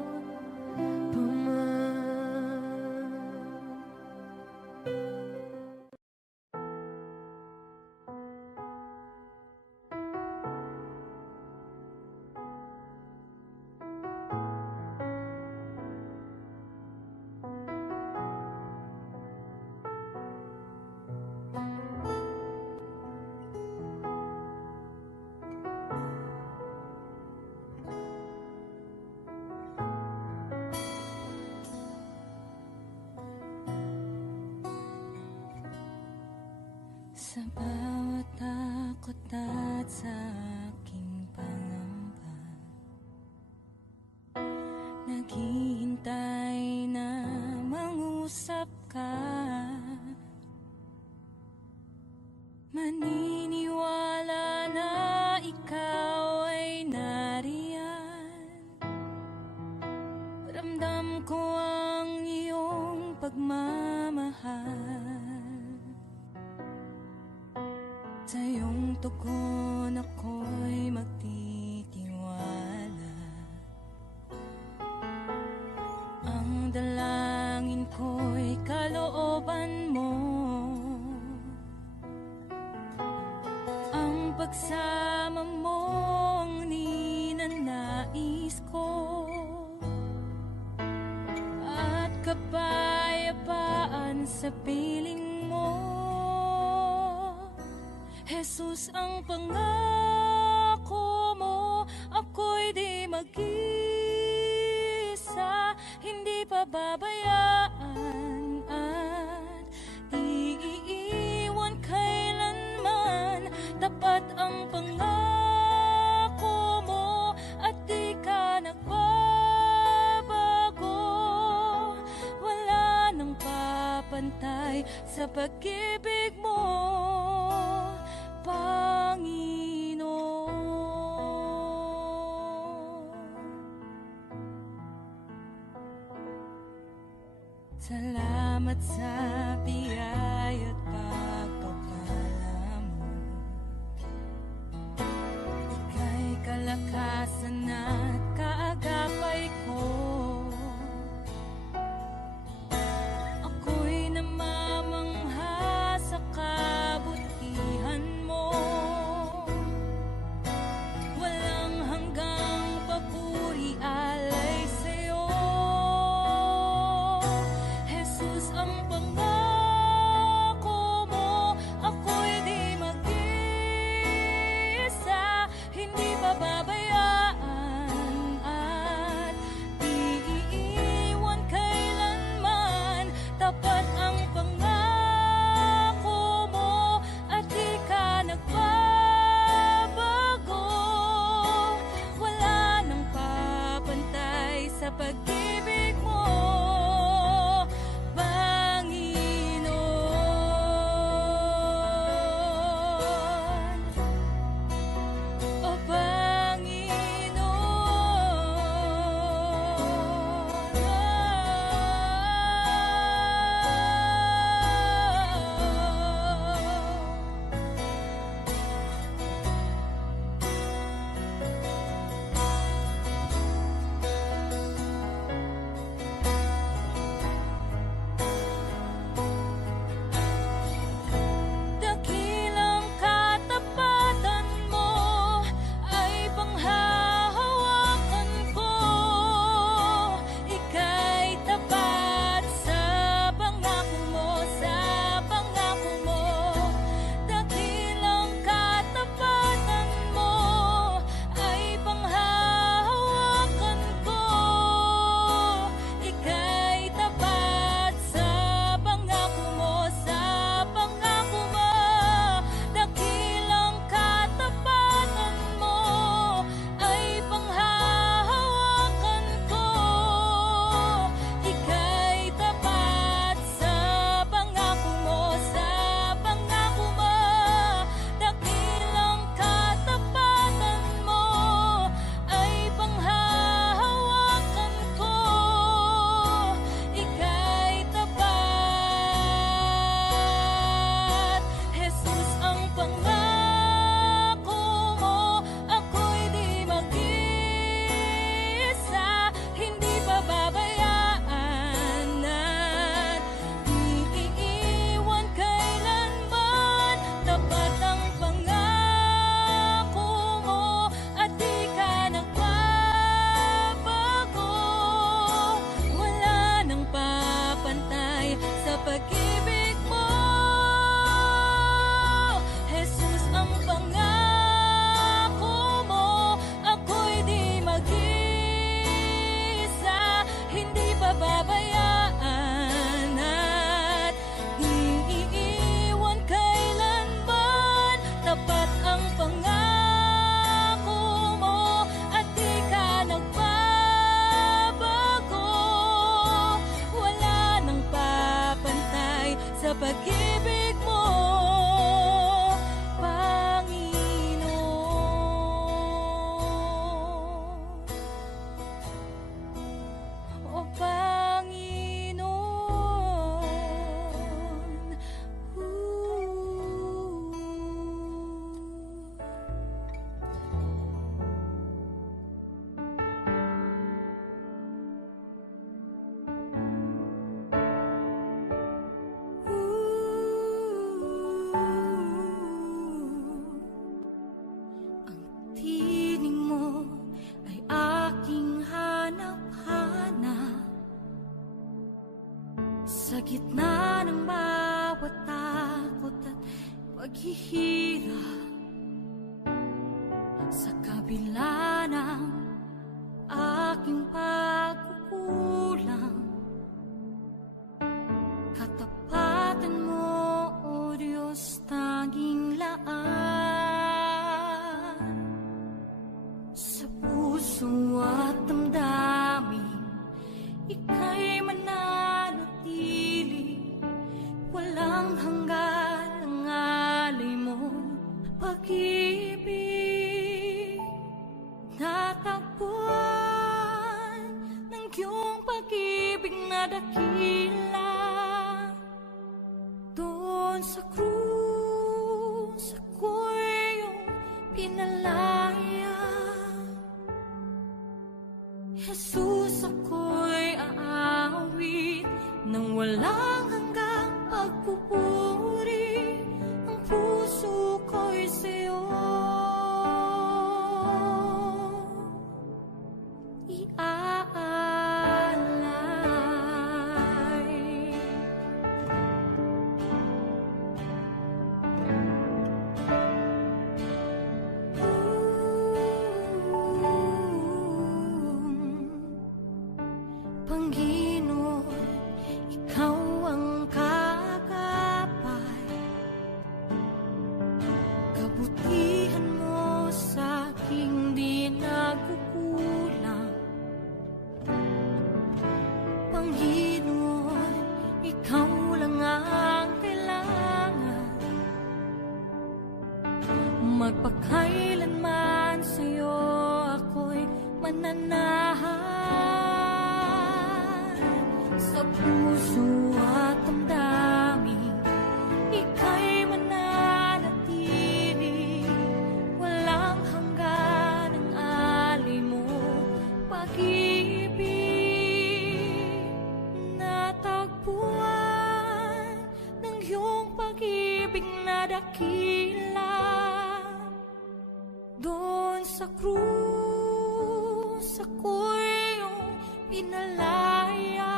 pa man. Sa bawat takot at sa aking pangamba, naghihintay na mangusap ka. Maniniwala na ikaw ay nariyan. Ramdam ko ang iyong pagmamahal. Sa iyong tugon ako'y magtitiwala. Ang dalangin ko'y kalooban mo. Ang pagsama mo ang ninanais ko. At kapayapaan sa piling mo. Jesus, ang pangako mo, ako'y di mag-isa, hindi pababayaan at di iiwan kailanman. Tapat ang pangako mo at di ka nagbabago. Wala nang papantay sa pag-ibig mo, Panginoon. Salamat sa biyaya at pagpapala mo. Ika'y kalakasan at kaagapay ko. Ako'y namamangha sa kabutihan mo. Walang hanggang papuri alay sa'yo. Jesus, ang pangako mo, ako'y di mag-isa, hindi pababayaan at di iiwan kailanman. Tapat ang pangako mo at di ka nagbabago. Wala nang papantay sa pag-ibig mo, Panginoon. O Panginoon. Sa gitna ng bawat takot at paghihirap, sa kabila ng aking pagkukulang, katapatan mo, O Diyos, tanging laan. Sa puso at damdamin, ika'y mananatili, walang hanggan ang alay mo, pag-ibig. Natagpuan ng iyong pag-ibig na dakila, doon sa krus ako'y iyong pinalaya. Jesus, ako'y aawit ng walang hanggang pagpupuri, ang puso ko'y sa'yo iaalay. Panginoon, ikaw ang kagapay, kabutihan mo sa aking di nagkukulang. Panginoon, ikaw lang ang kailangan, magpakailanman sa'yo ako'y mananahan. Sa puso at damdamin, ika'y mananatili, walang hanggan ang alay mo, pag-ibig. Natagpuan ng iyong pag-ibig na dakila, doon sa krus ako'y iyong pinalaya.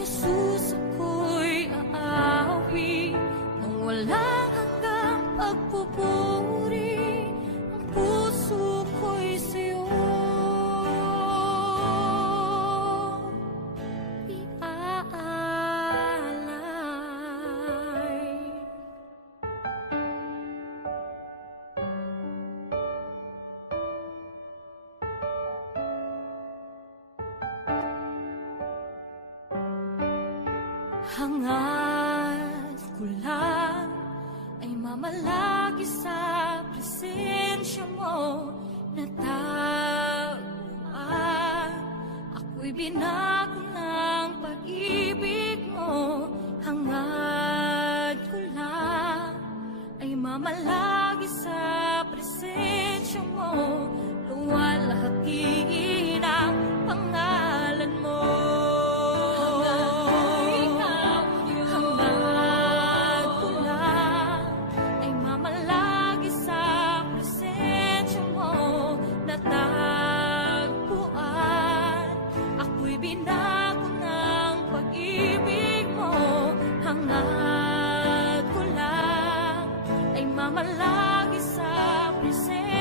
Jesus, ako'y aawi ng walang hanggang pagpupuri, ang puso ko'y sa'yo iaalay. Hangad ko lang ay mamalagi sa presensya mo, natagpuan ako'y binago ng pag-ibig mo. Hangad ko lang ay mamalagi sa presensya mo, luwalhatiin ang pangalan mo. Binago ng pag-ibig mo, hangad ko lang ay mamalagi sa presensya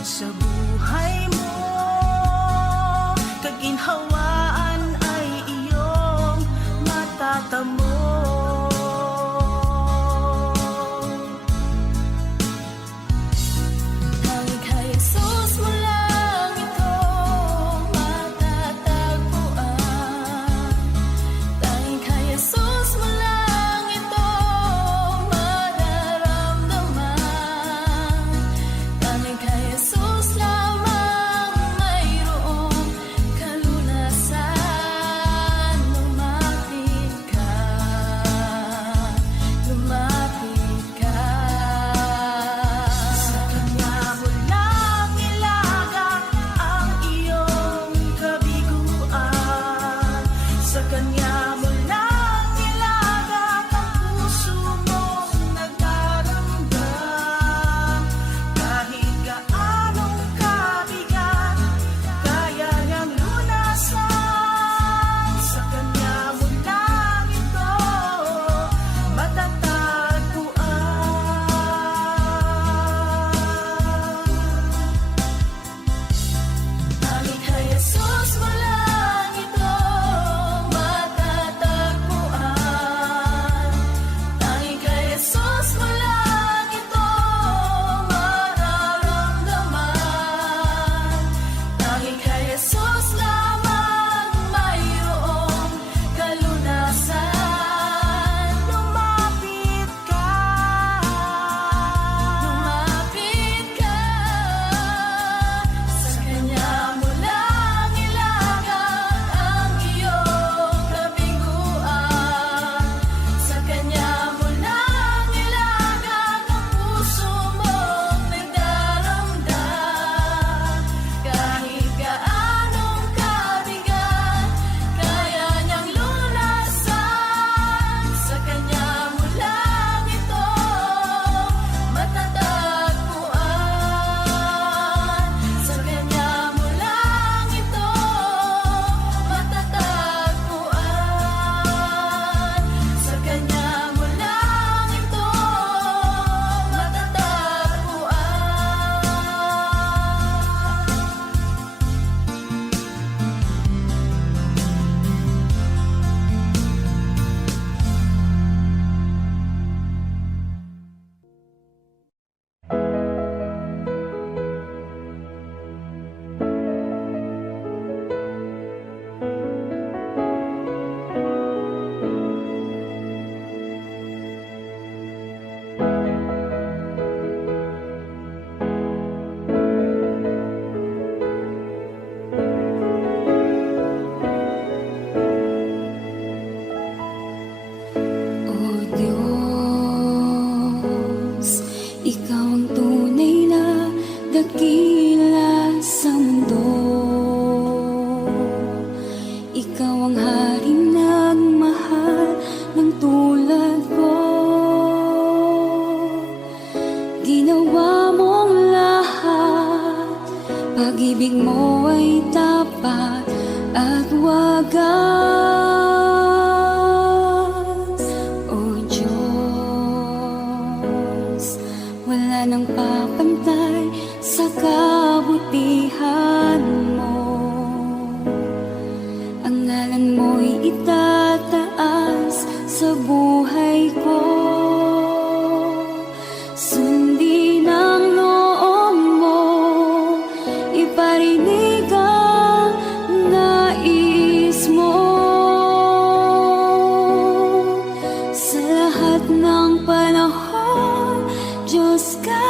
sa buhay mo. Kaginhawaan ay iyong matatamo. Tanging kay Jesus mo lang ito matatagpuan. Tanging kay Jesus mo lang ito mararamdaman. Tanging kay Jesus lamang mayroong kalunasan. Lumapit ka, lumapit ka. Sa Kanya mo lang ilagak ang iyong kabiguan. Sa Kanya mo lang ilagak ang puso mong nagdaramdam. Kahit gaanong kabigat, kaya niyang lunasan. Sa Kanya mo lang ito matatagpuan. Tanging kay Jesus mo lang ito matatagpuan. Tanging kay Jesus mo lang ito mararamdaman. Tanging kay Jesus lamang mayroong kalunasan. Lumapit ka, Lumapit ka, sa Kanya mo lang ilagak ang iyong kabiguan. Sa Kanya mo lang ilagak ang puso mong nagdaramdam. Kahit gaanong kabigat, kaya niyang lunasan. Sa Kanya mo lang ito matatagpuan. Sa Kanya mo lang ito matatagpuan. Sa Kanya mo lang ito O Diyos, Ikaw ang tunay na dakila sa mundo. Ikaw ang haring nagmahal ng tulad ko. Ginawa mong lahat, pag-ibig mo ay tapat at wagas. O Diyos, wala nang papantay sa kabutihan mo. Ang ngalan mo'y itataas sa buhay ko. Sundin ang loob mo, iparinig ang nais mo. Sa lahat ng panahon, Diyos ka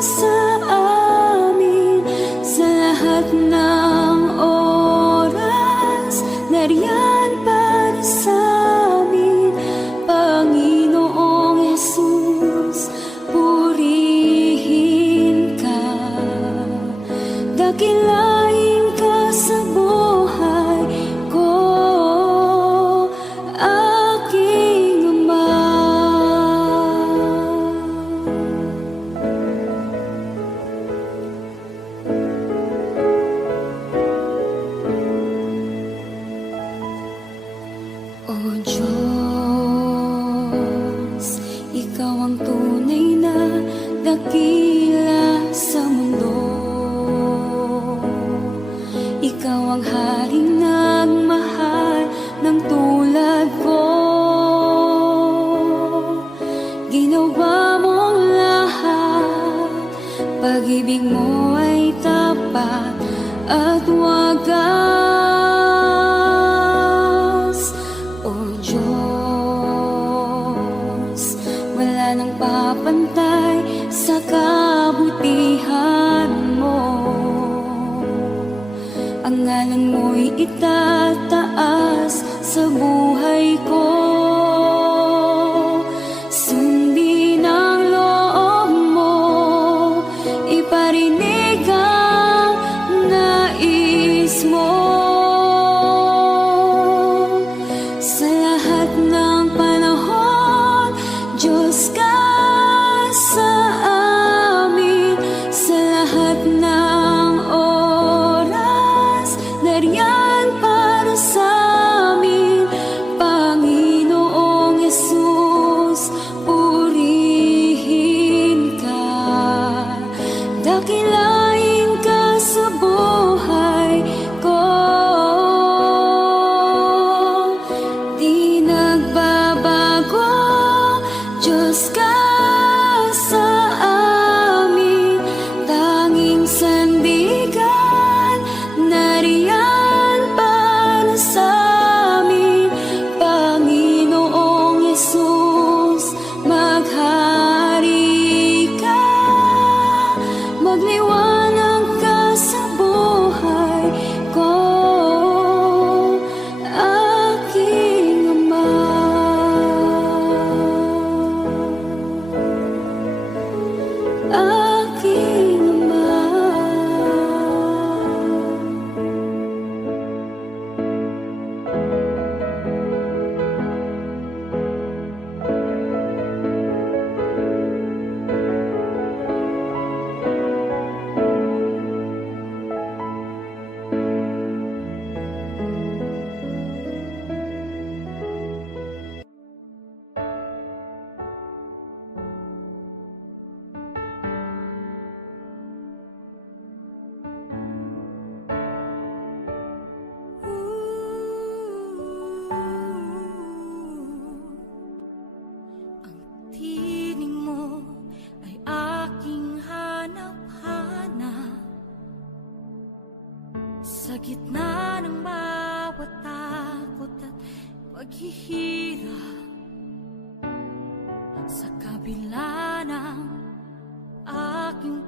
sa amin. Sa lahat ng oras, nariyan para sa amin. Panginoong Jesus, purihin ka. Dakilain ka sa buhay ko, aking Ama. O Diyos, Ikaw ang tunay na dakila sa mundo. at wagas. O Diyos, wala nang papantay sa kabutihan mo. Ang ngalan mo'y itataas sa buhay ko. Sundin ang loob mo, iparinig ang nais mo. Sa lahat ng panahon, Diyos ka sa amin. Sa lahat ng oras, nariyan para sa amin. Panginoong Yesus, purihin ka. Dakilain ka sa buhay ko. Di nagbabago, Diyos ka sa amin. Tanging sandigan, nariyan para sa amin. Panginoong Yesus, maghari ka. Magliwanag ka sa buhay ko, aking Ama. Aking Ama. Ang tinig mo ay aking hanap-hanap. Sa gitna ng bawat takot at paghihirap, sa kabila ng aking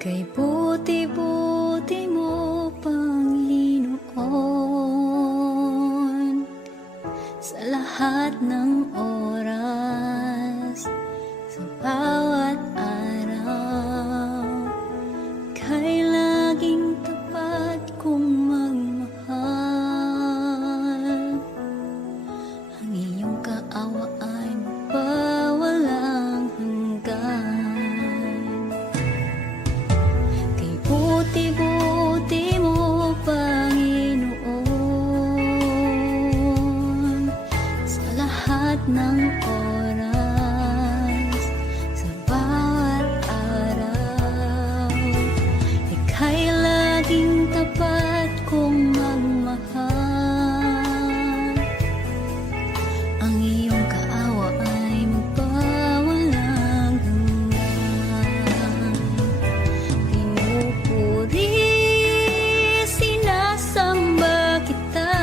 kay buti-buti mo, Panginoon, sa lahat ng oras, sa bawat araw, kay laging tapat kong magmahal. Ang iyong kaawa ay magpawalang hanggan. Buti-buti mo, Panginoon, sa lahat ng oras, sa bawat araw, ika'y laging tapat kong magmahal. Ang iyong kaawa ay magpawalang hanggan. Pinupuri, sinasamba kita,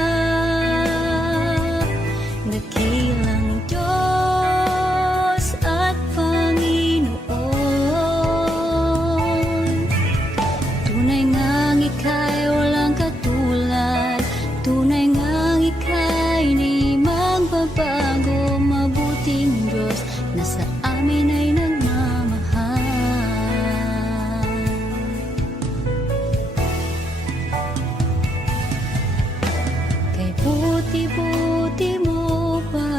dakilang Diyos at Panginoon. Tunay ngang ika'y walang katulad, tunay ngang ika'y di magbabago. Mabuting Diyos na sa amin ay nagmamahal. Kay buti-buti mo, Panginoon,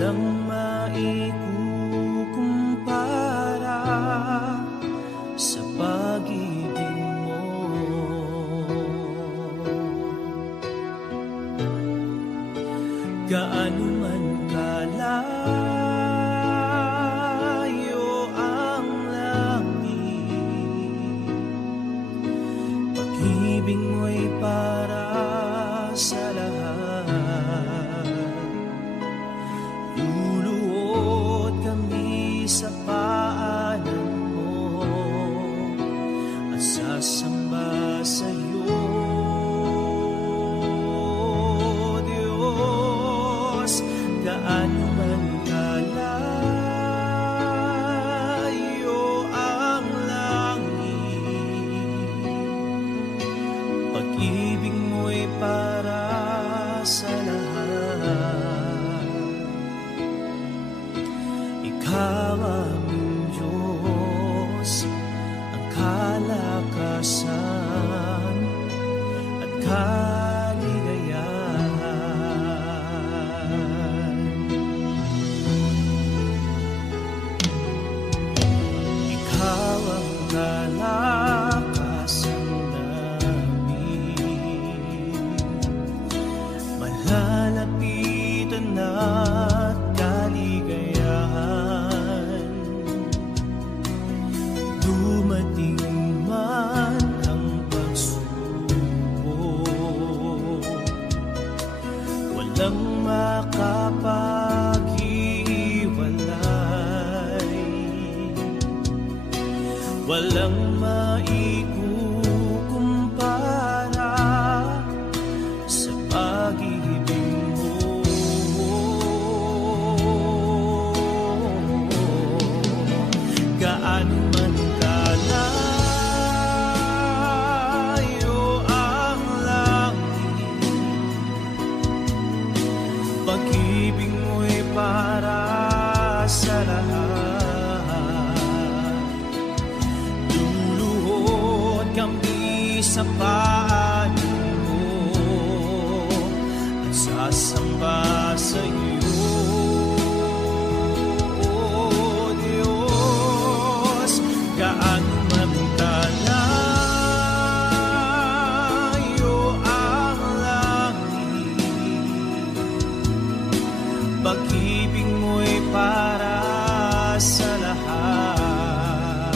walang maikukumpara sa pag-ibig mo. Gaano man kalayo ang langit, pag-ibig mo'y para sa lahat. Luluhod kami sa paanan mo at sasamba sa'yo, Diyos. Gaano man kalayo ang langit, pag-ibig mo'y para sa lahat. Ikaw aming Diyos, ang kalakasan at kaligayahan. Ikaw ang kalakasan namin, malalapitan at kaligayahan. Dumating man ang pagsubok, walang makapaghiwalay, walang maikukumpara sa pag-ibig mo. Gaano man kalayo ang langit, pag-ibig mo'y para sa lahat. Luluhod kami sa paanan mo at sasamba sa'yo, Diyos. Gaano man kalayo ang langit, pag-ibig mo'y para sa lahat.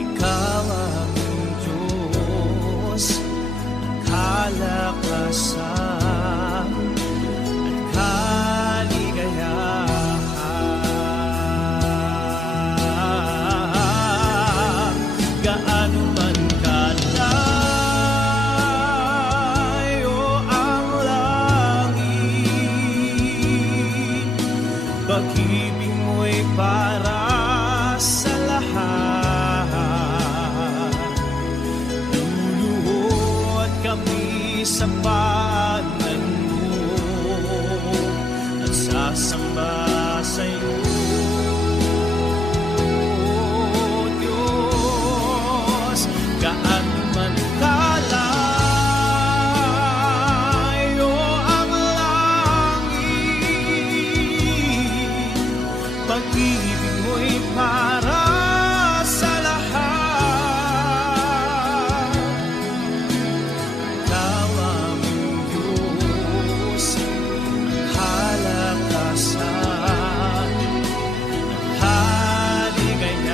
Ikaw aming Diyos, ang kalakasan at kaligayahan. Gaano man kalayo ang langit, pag-ibig mo'y para sa lahat. Luluhod kami sa paanan mo at sasamba sa'yo, Diyos. Gaano man kalayo ang langit, pag-ibig mo'y para sa lahat. Ikaw aming Diyos, ang kalakasan at kaligayahan.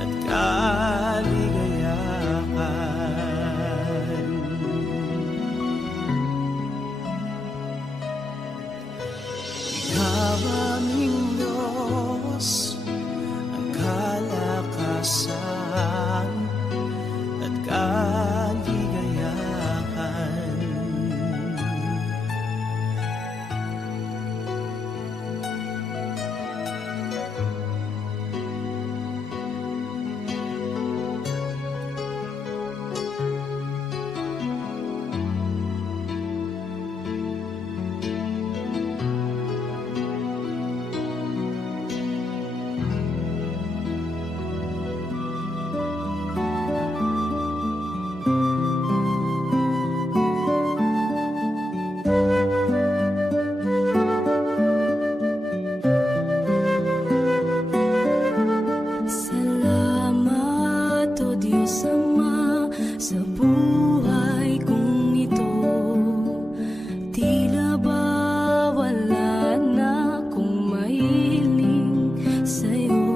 at kaligayahan. Ikaw aming Diyos, ang kalakasan at kaligayahan. Salamat, O Diyos Ama, sa buhay kong ito. Tila ba wala na akong mahiling sa'yo?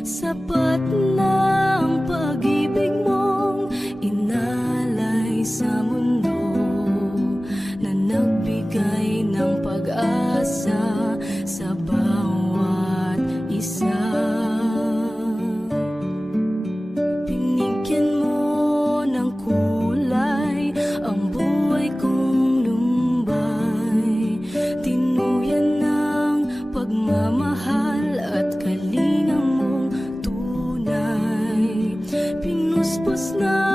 Sapat na ang pag-ibig mong inalay sa mundo, na nagbigay ng pag-asa sa bawat isa. Binigyan mo ng kulay ang buhay kong lumbay, tinuyan ng pagmamahal at kalinga mong tunay. Pinuspos na